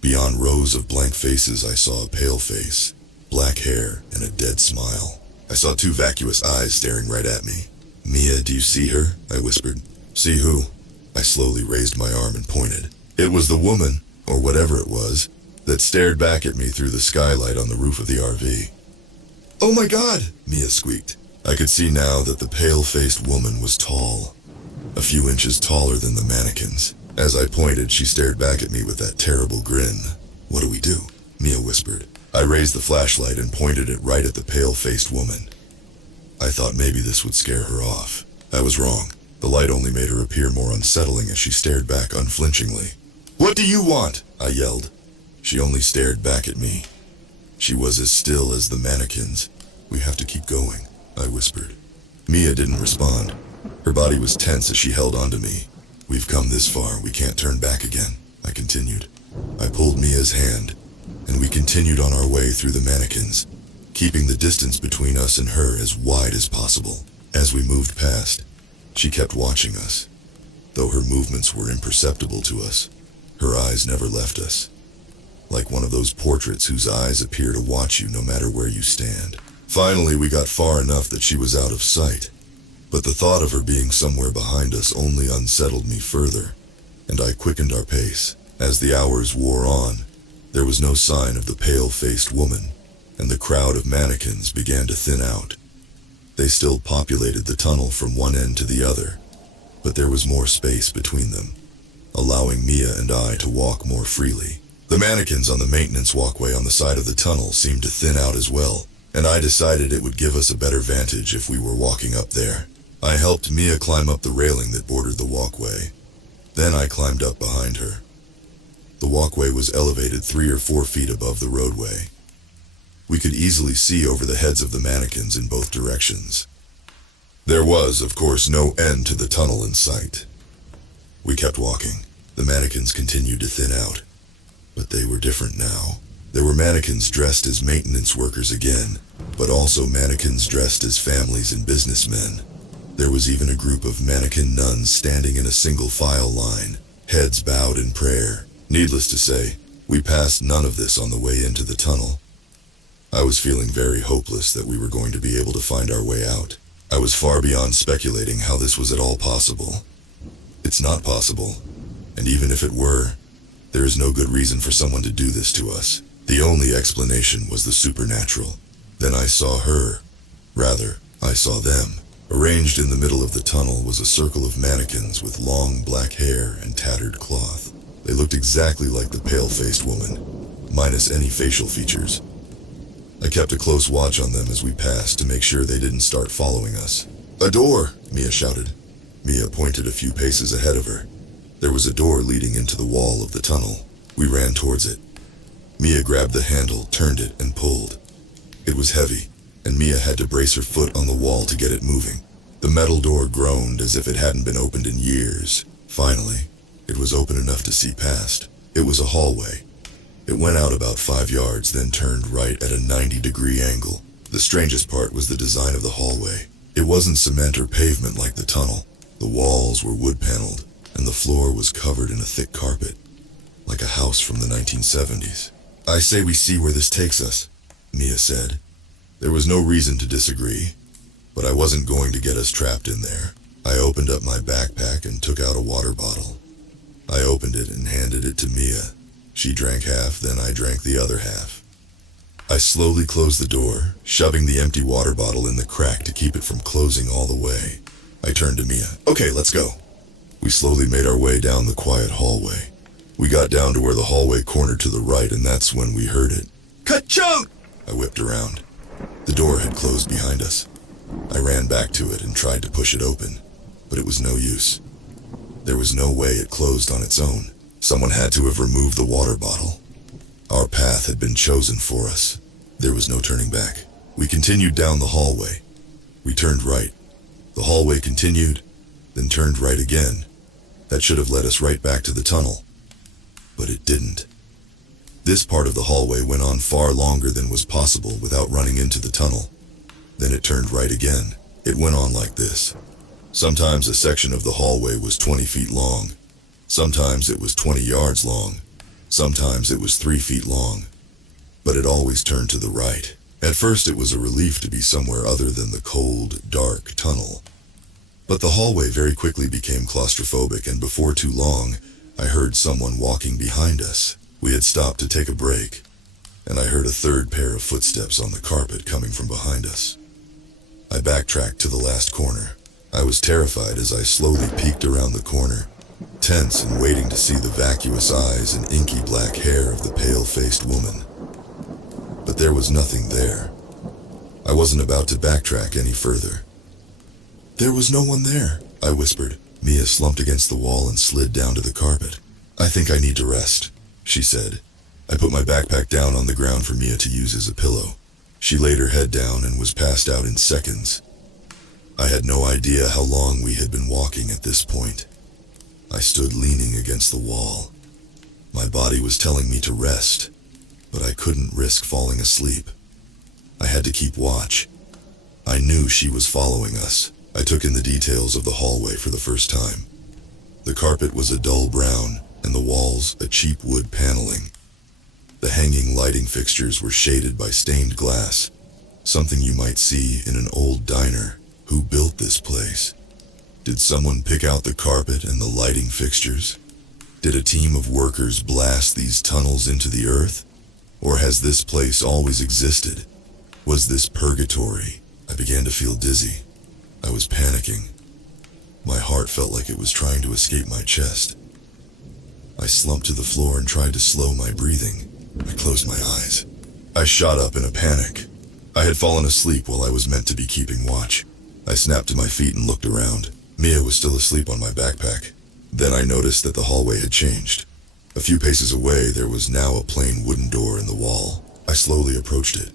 beyond rows of blank faces, I saw a pale face, black hair, and a dead smile. I saw two vacuous eyes staring right at me. Mia, do you see her? I whispered. See who? I slowly raised my arm and pointed. It was the woman, or whatever it was, that stared back at me through the skylight on the roof of the RV. Oh my God, Mia squeaked. I could see now that the pale-faced woman was tall, a few inches taller than the mannequins. As I pointed, she stared back at me with that terrible grin. What do we do? Mia whispered. I raised the flashlight and pointed it right at the pale-faced woman. I thought maybe this would scare her off. I was wrong. The light only made her appear more unsettling as she stared back unflinchingly. What do you want? I yelled. She only stared back at me. She was as still as the mannequins. We have to keep going, I whispered. Mia didn't respond. Her body was tense as she held onto me. We've come this far, we can't turn back again, I continued. I pulled Mia's hand, and we continued on our way through the mannequins, keeping the distance between us and her as wide as possible. As we moved past, she kept watching us. Though her movements were imperceptible to us, her eyes never left us. Like one of those portraits whose eyes appear to watch you no matter where you stand. Finally, we got far enough that she was out of sight, but the thought of her being somewhere behind us only unsettled me further, and I quickened our pace. As the hours wore on, there was no sign of the pale-faced woman, and the crowd of mannequins began to thin out. They still populated the tunnel from one end to the other, but there was more space between them, allowing Mia and I to walk more freely. The mannequins on the maintenance walkway on the side of the tunnel seemed to thin out as well, and I decided it would give us a better vantage if we were walking up there. I helped Mia climb up the railing that bordered the walkway. Then I climbed up behind her. The walkway was elevated 3 or 4 feet above the roadway. We could easily see over the heads of the mannequins in both directions. There was, of course, no end to the tunnel in sight. We kept walking. The mannequins continued to thin out. But they were different now. There were mannequins dressed as maintenance workers again, but also mannequins dressed as families and businessmen. There was even a group of mannequin nuns standing in a single file line, heads bowed in prayer. Needless to say, we passed none of this on the way into the tunnel. I was feeling very hopeless that we were going to be able to find our way out. I was far beyond speculating how this was at all possible. It's not possible, and even if it were, there is no good reason for someone to do this to us. The only explanation was the supernatural. Then I saw her. Rather, I saw them. Arranged in the middle of the tunnel was a circle of mannequins with long black hair and tattered cloth. They looked exactly like the pale-faced woman, minus any facial features. I kept a close watch on them as we passed to make sure they didn't start following us. "A door!" Mia shouted. Mia pointed a few paces ahead of her. There was a door leading into the wall of the tunnel. We ran towards it. Mia grabbed the handle, turned it, and pulled. It was heavy, and Mia had to brace her foot on the wall to get it moving. The metal door groaned as if it hadn't been opened in years. Finally, it was open enough to see past. It was a hallway. It went out about 5 yards, then turned right at a 90-degree angle. The strangest part was the design of the hallway. It wasn't cement or pavement like the tunnel. The walls were wood-paneled, and the floor was covered in a thick carpet, like a house from the 1970s. "I say we see where this takes us," Mia said. There was no reason to disagree, but I wasn't going to get us trapped in there. I opened up my backpack and took out a water bottle. I opened it and handed it to Mia. She drank half, then I drank the other half. I slowly closed the door, shoving the empty water bottle in the crack to keep it from closing all the way. I turned to Mia. "Okay, let's go." We slowly made our way down the quiet hallway. We got down to where the hallway cornered to the right, and that's when we heard it. "Ka-chunk!" I whipped around. The door had closed behind us. I ran back to it and tried to push it open, but it was no use. There was no way it closed on its own. Someone had to have removed the water bottle. Our path had been chosen for us. There was no turning back. We continued down the hallway. We turned right. The hallway continued, then turned right again. That should have led us right back to the tunnel. But it didn't. This part of the hallway went on far longer than was possible without running into the tunnel. Then it turned right again. It went on like this. Sometimes a section of the hallway was 20 feet long. Sometimes it was 20 yards long. Sometimes it was 3 feet long. But it always turned to the right. At first it was a relief to be somewhere other than the cold, dark tunnel. But the hallway very quickly became claustrophobic, and before too long, I heard someone walking behind us. We had stopped to take a break, and I heard a third pair of footsteps on the carpet coming from behind us. I backtracked to the last corner. I was terrified as I slowly peeked around the corner, tense and waiting to see the vacuous eyes and inky black hair of the pale-faced woman. But there was nothing there. I wasn't about to backtrack any further. "There was no one there," I whispered. Mia slumped against the wall and slid down to the carpet. "I think I need to rest," she said. I put my backpack down on the ground for Mia to use as a pillow. She laid her head down and was passed out in seconds. I had no idea how long we had been walking at this point. I stood leaning against the wall. My body was telling me to rest, but I couldn't risk falling asleep. I had to keep watch. I knew she was following us. I took in the details of the hallway for the first time. The carpet was a dull brown, and the walls a cheap wood paneling. The hanging lighting fixtures were shaded by stained glass. Something you might see in an old diner. Who built this place? Did someone pick out the carpet and the lighting fixtures? Did a team of workers blast these tunnels into the earth? Or has this place always existed? Was this purgatory? I began to feel dizzy. I was panicking. My heart felt like it was trying to escape my chest. I slumped to the floor and tried to slow my breathing. I closed my eyes. I shot up in a panic. I had fallen asleep while I was meant to be keeping watch. I snapped to my feet and looked around. Mia was still asleep on my backpack. Then I noticed that the hallway had changed. A few paces away, there was now a plain wooden door in the wall. I slowly approached it.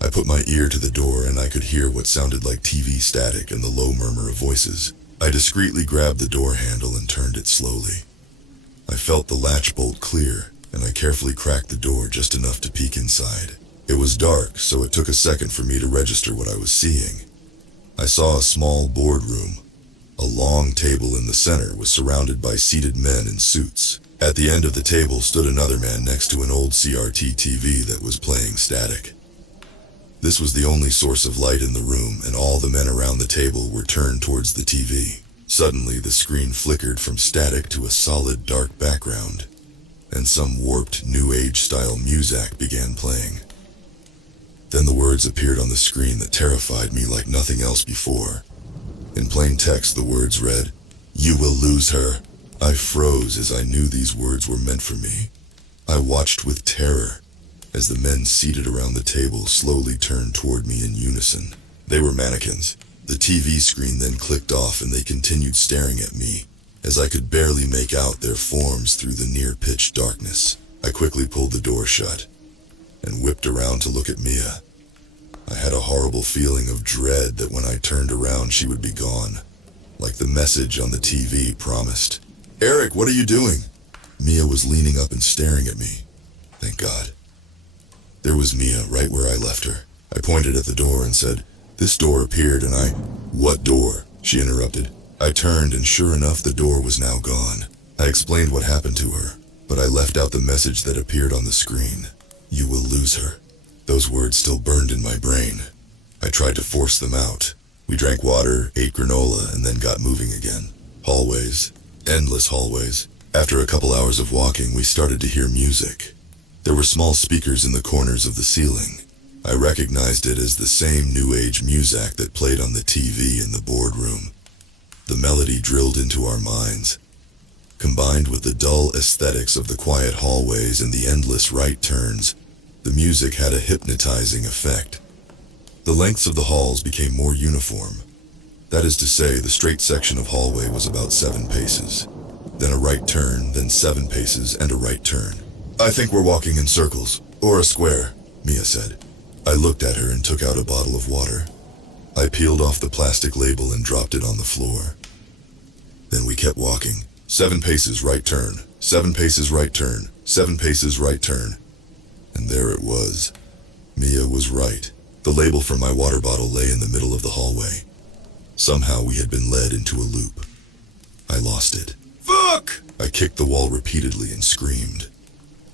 I put my ear to the door and I could hear what sounded like TV static and the low murmur of voices. I discreetly grabbed the door handle and turned it slowly. I felt the latch bolt clear, and I carefully cracked the door just enough to peek inside. It was dark, so it took a second for me to register what I was seeing. I saw a small boardroom. A long table in the center was surrounded by seated men in suits. At the end of the table stood another man next to an old CRT TV that was playing static. This was the only source of light in the room, and all the men around the table were turned towards the TV. Suddenly, the screen flickered from static to a solid dark background, and some warped New Age-style music began playing. Then the words appeared on the screen that terrified me like nothing else before. In plain text, the words read, "You will lose her." I froze as I knew these words were meant for me. I watched with terror as the men seated around the table slowly turned toward me in unison. They were mannequins. The TV screen then clicked off and they continued staring at me, as I could barely make out their forms through the near-pitch darkness. I quickly pulled the door shut and whipped around to look at Mia. I had a horrible feeling of dread that when I turned around she would be gone, like the message on the TV promised. "Eric, what are you doing?" Mia was leaning up and staring at me. Thank God. There was Mia right where I left her. I pointed at the door and said, "This door appeared and I—" "What door?" she interrupted. I turned and sure enough the door was now gone. I explained what happened to her, but I left out the message that appeared on the screen. "You will lose her." Those words still burned in my brain. I tried to force them out. We drank water, ate granola, and then got moving again. Hallways. Endless hallways. After a couple hours of walking, we started to hear music. There were small speakers in the corners of the ceiling. I recognized it as the same New Age music that played on the TV in the boardroom. The melody drilled into our minds. Combined with the dull aesthetics of the quiet hallways and the endless right turns, the music had a hypnotizing effect. The lengths of the halls became more uniform. That is to say, the straight section of hallway was about 7 paces. Then a right turn, then 7 paces, and a right turn. "I think we're walking in circles, or a square," Mia said. I looked at her and took out a bottle of water. I peeled off the plastic label and dropped it on the floor. Then we kept walking. 7 paces right turn, 7 paces right turn, 7 paces right turn. And there it was. Mia was right. The label for my water bottle lay in the middle of the hallway. Somehow we had been led into a loop. I lost it. "Fuck!" I kicked the wall repeatedly and screamed.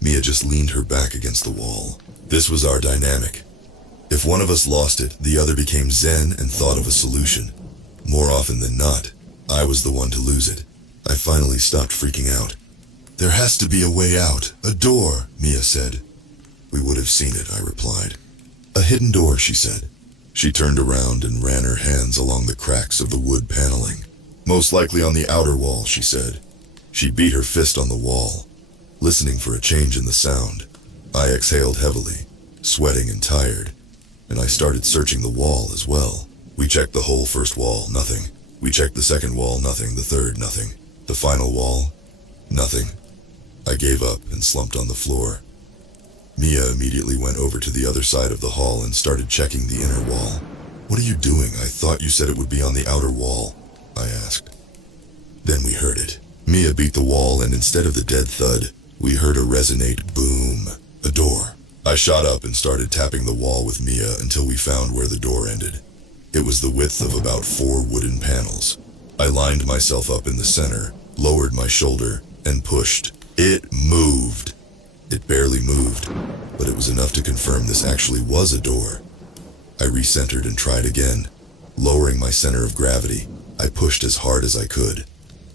Mia just leaned her back against the wall. This was our dynamic. If one of us lost it, the other became zen and thought of a solution. More often than not, I was the one to lose it. I finally stopped freaking out. "There has to be a way out. A door," Mia said. "We would have seen it," I replied. "A hidden door," she said. She turned around and ran her hands along the cracks of the wood paneling. "Most likely on the outer wall," she said. She beat her fist on the wall, listening for a change in the sound. I exhaled heavily, sweating and tired, and I started searching the wall as well. We checked the whole first wall, nothing. We checked the second wall, nothing. The third, nothing. The final wall, nothing. I gave up and slumped on the floor. Mia immediately went over to the other side of the hall and started checking the inner wall. "What are you doing? I thought you said it would be on the outer wall," I asked. Then we heard it. Mia beat the wall, and instead of the dead thud, we heard a resonate boom. A door. I shot up and started tapping the wall with Mia until we found where the door ended. It was the width of about 4 wooden panels. I lined myself up in the center, lowered my shoulder, and pushed. It moved. It barely moved, but it was enough to confirm this actually was a door. I recentered and tried again. Lowering my center of gravity, I pushed as hard as I could.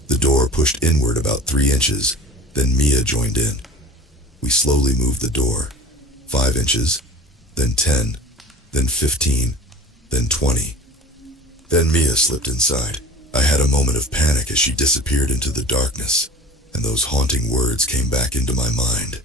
The door pushed inward about 3 inches, then Mia joined in. We slowly moved the door. 5 inches, then 10, then 15, then 20. Then Mia slipped inside. I had a moment of panic as she disappeared into the darkness, and those haunting words came back into my mind.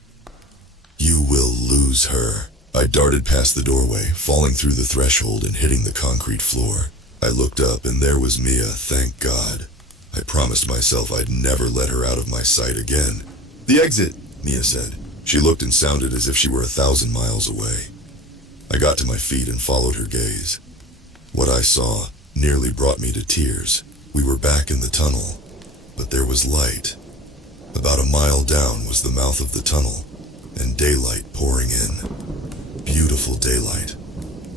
"You will lose her." I darted past the doorway, falling through the threshold and hitting the concrete floor. I looked up and there was Mia, thank God. I promised myself I'd never let her out of my sight again. "The exit," Mia said. She looked and sounded as if she were 1,000 miles away. I got to my feet and followed her gaze. What I saw nearly brought me to tears. We were back in the tunnel, but there was light. About a mile down was the mouth of the tunnel, and daylight pouring in. Beautiful daylight.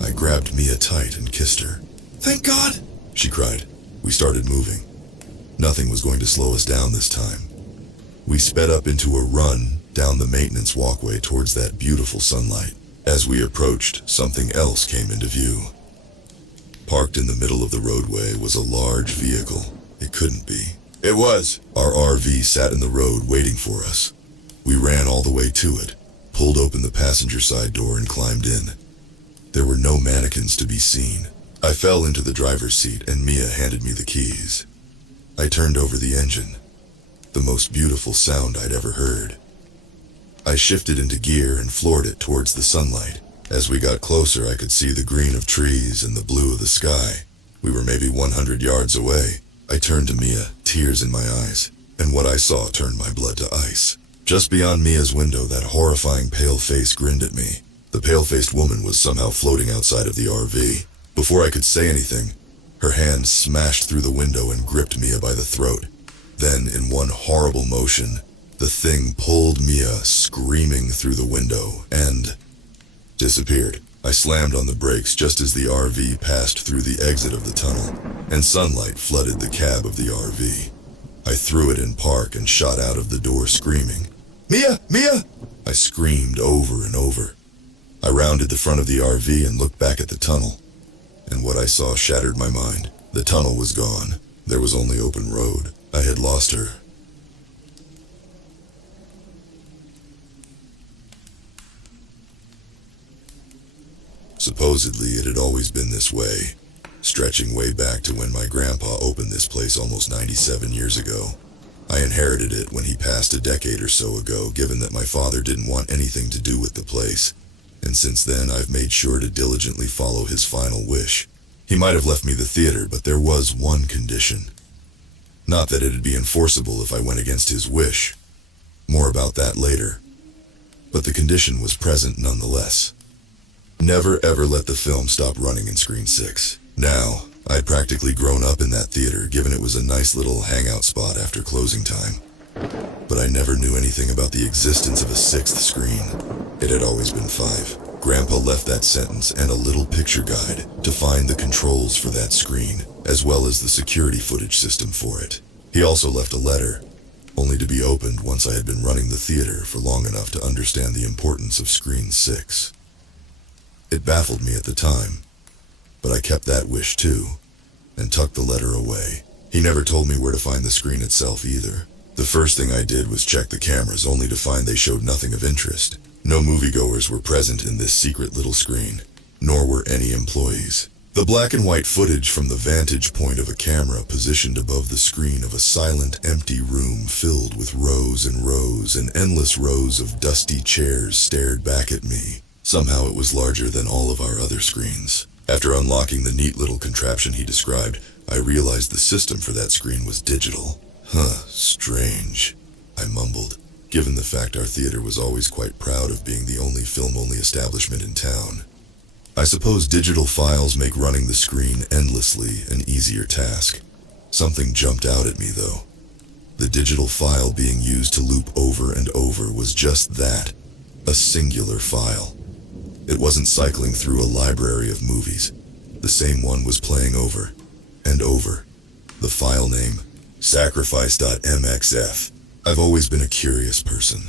I grabbed Mia tight and kissed her. "Thank God!" she cried. We started moving. Nothing was going to slow us down this time. We sped up into a run down the maintenance walkway towards that beautiful sunlight. As we approached, something else came into view. Parked in the middle of the roadway was a large vehicle. It couldn't be. It was. Our RV sat in the road waiting for us. We ran all the way to it, pulled open the passenger side door and climbed in. There were no mannequins to be seen. I fell into the driver's seat and Mia handed me the keys. I turned over the engine. The most beautiful sound I'd ever heard. I shifted into gear and floored it towards the sunlight. As we got closer, I could see the green of trees and the blue of the sky. We were maybe 100 yards away. I turned to Mia, tears in my eyes, and what I saw turned my blood to ice. Just beyond Mia's window, that horrifying pale face grinned at me. The pale-faced woman was somehow floating outside of the RV. Before I could say anything, her hand smashed through the window and gripped Mia by the throat. Then, in one horrible motion, the thing pulled Mia screaming through the window and disappeared. I slammed on the brakes just as the RV passed through the exit of the tunnel, and sunlight flooded the cab of the RV. I threw it in park and shot out of the door screaming, "Mia! Mia!" I screamed over and over. I rounded the front of the RV and looked back at the tunnel, and what I saw shattered my mind. The tunnel was gone. There was only open road. I had lost her. Supposedly, it had always been this way, stretching way back to when my grandpa opened this place almost 97 years ago. I inherited it when he passed a decade or so ago, given that my father didn't want anything to do with the place, and since then I've made sure to diligently follow his final wish. He might have left me the theater, but there was one condition. Not that it'd be enforceable if I went against his wish. More about that later. But the condition was present nonetheless. Never ever let the film stop running in Screen 6. Now, I'd practically grown up in that theater, given it was a nice little hangout spot after closing time. But I never knew anything about the existence of a 6th screen. It had always been 5. Grandpa left that sentence and a little picture guide to find the controls for that screen, as well as the security footage system for it. He also left a letter, only to be opened once I had been running the theater for long enough to understand the importance of Screen 6. It baffled me at the time, but I kept that wish too, and tucked the letter away. He never told me where to find the screen itself either. The first thing I did was check the cameras, only to find they showed nothing of interest. No moviegoers were present in this secret little screen, nor were any employees. The black and white footage from the vantage point of a camera positioned above the screen of a silent, empty room filled with rows and rows and endless rows of dusty chairs stared back at me. Somehow it was larger than all of our other screens. After unlocking the neat little contraption he described, I realized the system for that screen was digital. Strange, I mumbled, given the fact our theater was always quite proud of being the only film-only establishment in town. I suppose digital files make running the screen endlessly an easier task. Something jumped out at me, though. The digital file being used to loop over and over was just that, a singular file. It wasn't cycling through a library of movies. The same one was playing over and over. The file name, sacrifice.mxf. I've always been a curious person,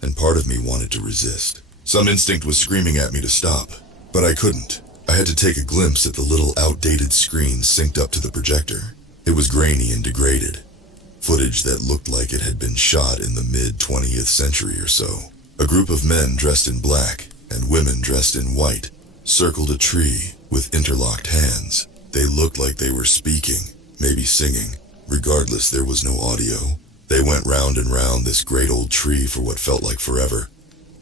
and part of me wanted to resist. Some instinct was screaming at me to stop, but I couldn't. I had to take a glimpse at the little outdated screen synced up to the projector. It was grainy and degraded. Footage that looked like it had been shot in the mid-20th century or so. A group of men dressed in black and women dressed in white circled a tree with interlocked hands. They looked like they were speaking, maybe singing. Regardless, there was no audio. They went round and round this great old tree for what felt like forever,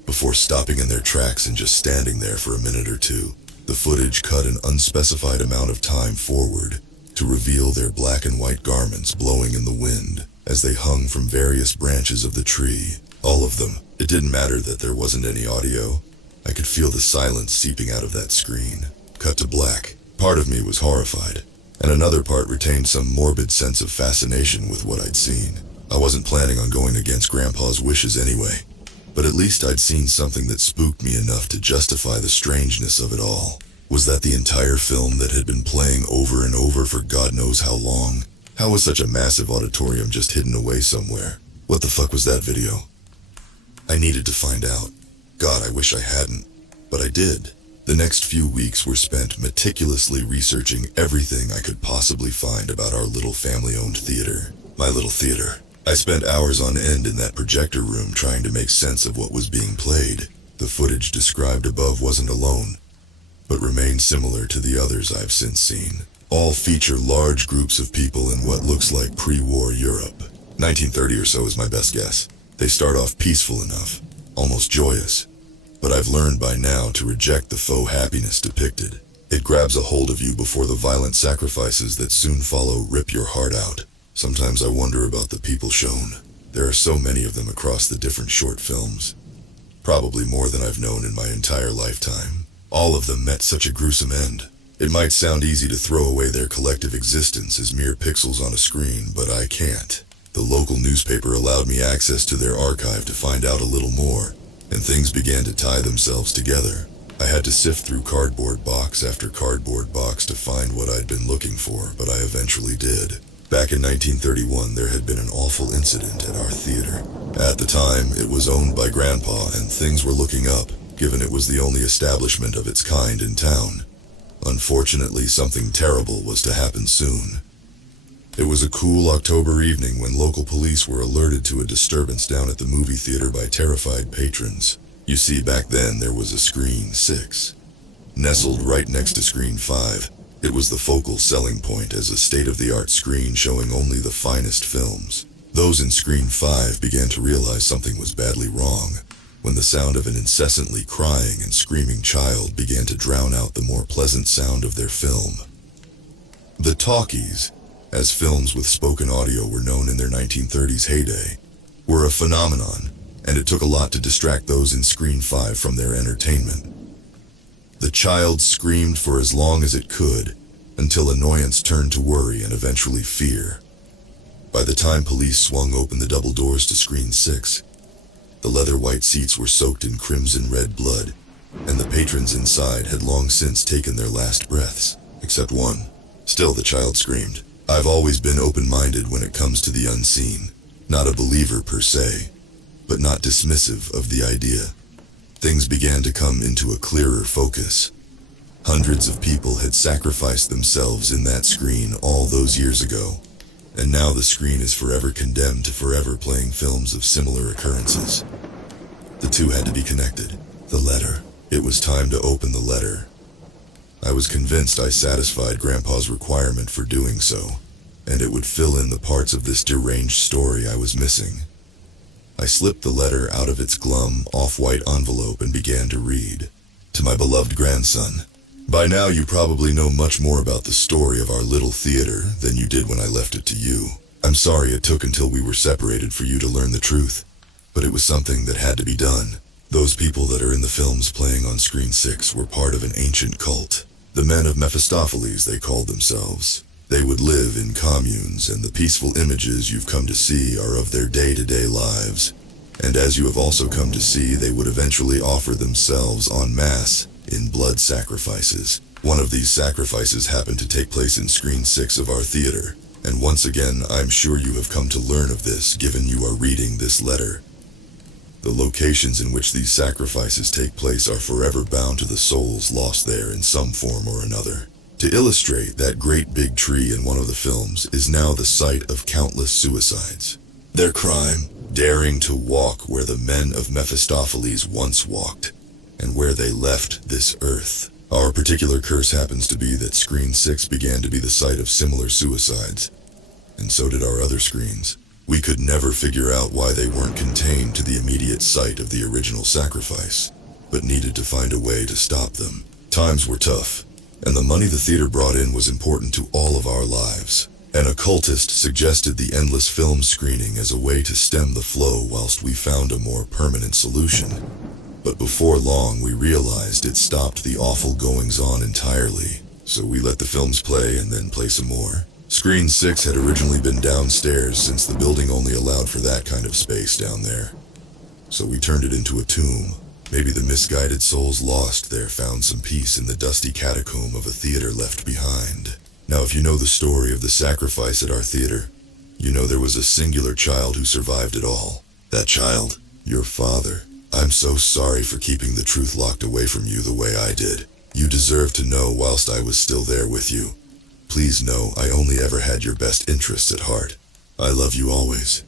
before stopping in their tracks and just standing there for a minute or two. The footage cut an unspecified amount of time forward to reveal their black and white garments blowing in the wind as they hung from various branches of the tree. All of them. It didn't matter that there wasn't any audio. I could feel the silence seeping out of that screen. Cut to black. Part of me was horrified, and another part retained some morbid sense of fascination with what I'd seen. I wasn't planning on going against Grandpa's wishes anyway, but at least I'd seen something that spooked me enough to justify the strangeness of it all. Was that the entire film that had been playing over and over for God knows how long? How was such a massive auditorium just hidden away somewhere? What the fuck was that video? I needed to find out. God, I wish I hadn't, but I did. The next few weeks were spent meticulously researching everything I could possibly find about our little family-owned theater. My little theater. I spent hours on end in that projector room trying to make sense of what was being played. The footage described above wasn't alone, but remained similar to the others I've since seen. All feature large groups of people in what looks like pre-war Europe. 1930 or so is my best guess. They start off peaceful enough, almost joyous, but I've learned by now to reject the faux happiness depicted. It grabs a hold of you before the violent sacrifices that soon follow rip your heart out. Sometimes I wonder about the people shown. There are so many of them across the different short films. Probably more than I've known in my entire lifetime. All of them met such a gruesome end. It might sound easy to throw away their collective existence as mere pixels on a screen, but I can't. The local newspaper allowed me access to their archive to find out a little more, and things began to tie themselves together. I had to sift through cardboard box after cardboard box to find what I'd been looking for, but I eventually did. Back in 1931, there had been an awful incident at our theater. At the time, it was owned by Grandpa, and things were looking up, given it was the only establishment of its kind in town. Unfortunately, something terrible was to happen soon. It was a cool October evening when local police were alerted to a disturbance down at the movie theater by terrified patrons. You see, back then there was a Screen 6, nestled right next to Screen 5. It was the focal selling point as a state-of-the-art screen showing only the finest films. Those in Screen 5 began to realize something was badly wrong when the sound of an incessantly crying and screaming child began to drown out the more pleasant sound of their film. The talkies, as films with spoken audio were known in their 1930s heyday, were a phenomenon, and it took a lot to distract those in Screen 5 from their entertainment. The child screamed for as long as it could, until annoyance turned to worry and eventually fear. By the time police swung open the double doors to Screen 6, the leather white seats were soaked in crimson red blood, and the patrons inside had long since taken their last breaths, except one. Still the child screamed. I've always been open-minded when it comes to the unseen, not a believer per se, but not dismissive of the idea. Things began to come into a clearer focus. Hundreds of people had sacrificed themselves in that screen all those years ago, and now the screen is forever condemned to forever playing films of similar occurrences. The two had to be connected. The letter. It was time to open the letter. I was convinced I satisfied Grandpa's requirement for doing so, and it would fill in the parts of this deranged story I was missing. I slipped the letter out of its glum, off-white envelope and began to read. To my beloved grandson. By now you probably know much more about the story of our little theater than you did when I left it to you. I'm sorry it took until we were separated for you to learn the truth, but it was something that had to be done. Those people that are in the films playing on Screen 6 were part of an ancient cult. The men of Mephistopheles, they called themselves. They would live in communes, and the peaceful images you've come to see are of their day-to-day lives. And as you have also come to see, they would eventually offer themselves en masse in blood sacrifices. One of these sacrifices happened to take place in Screen 6 of our theater, and once again I'm sure you have come to learn of this given you are reading this letter. The locations in which these sacrifices take place are forever bound to the souls lost there in some form or another. To illustrate, that great big tree in one of the films is now the site of countless suicides. Their crime, daring to walk where the men of Mephistopheles once walked, and where they left this earth. Our particular curse happens to be that Screen 6 began to be the site of similar suicides, and so did our other screens. We could never figure out why they weren't contained to the immediate site of the original sacrifice, but needed to find a way to stop them. Times were tough, and the money the theater brought in was important to all of our lives. An occultist suggested the endless film screening as a way to stem the flow whilst we found a more permanent solution. But before long we realized it stopped the awful goings-on entirely, so we let the films play and then play some more. Screen 6 had originally been downstairs since the building only allowed for that kind of space down there. So we turned it into a tomb. Maybe the misguided souls lost there found some peace in the dusty catacomb of a theater left behind. Now, if you know the story of the sacrifice at our theater, you know there was a singular child who survived it all. That child, your father. I'm so sorry for keeping the truth locked away from you the way I did. You deserve to know whilst I was still there with you. Please know I only ever had your best interests at heart. I love you always.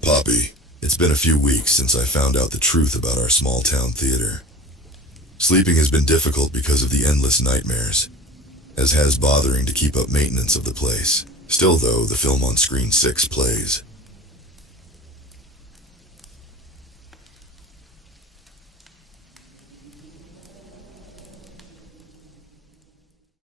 Poppy, it's been a few weeks since I found out the truth about our small town theater. Sleeping has been difficult because of the endless nightmares, as has bothering to keep up maintenance of the place. Still though, the film on Screen 6 plays.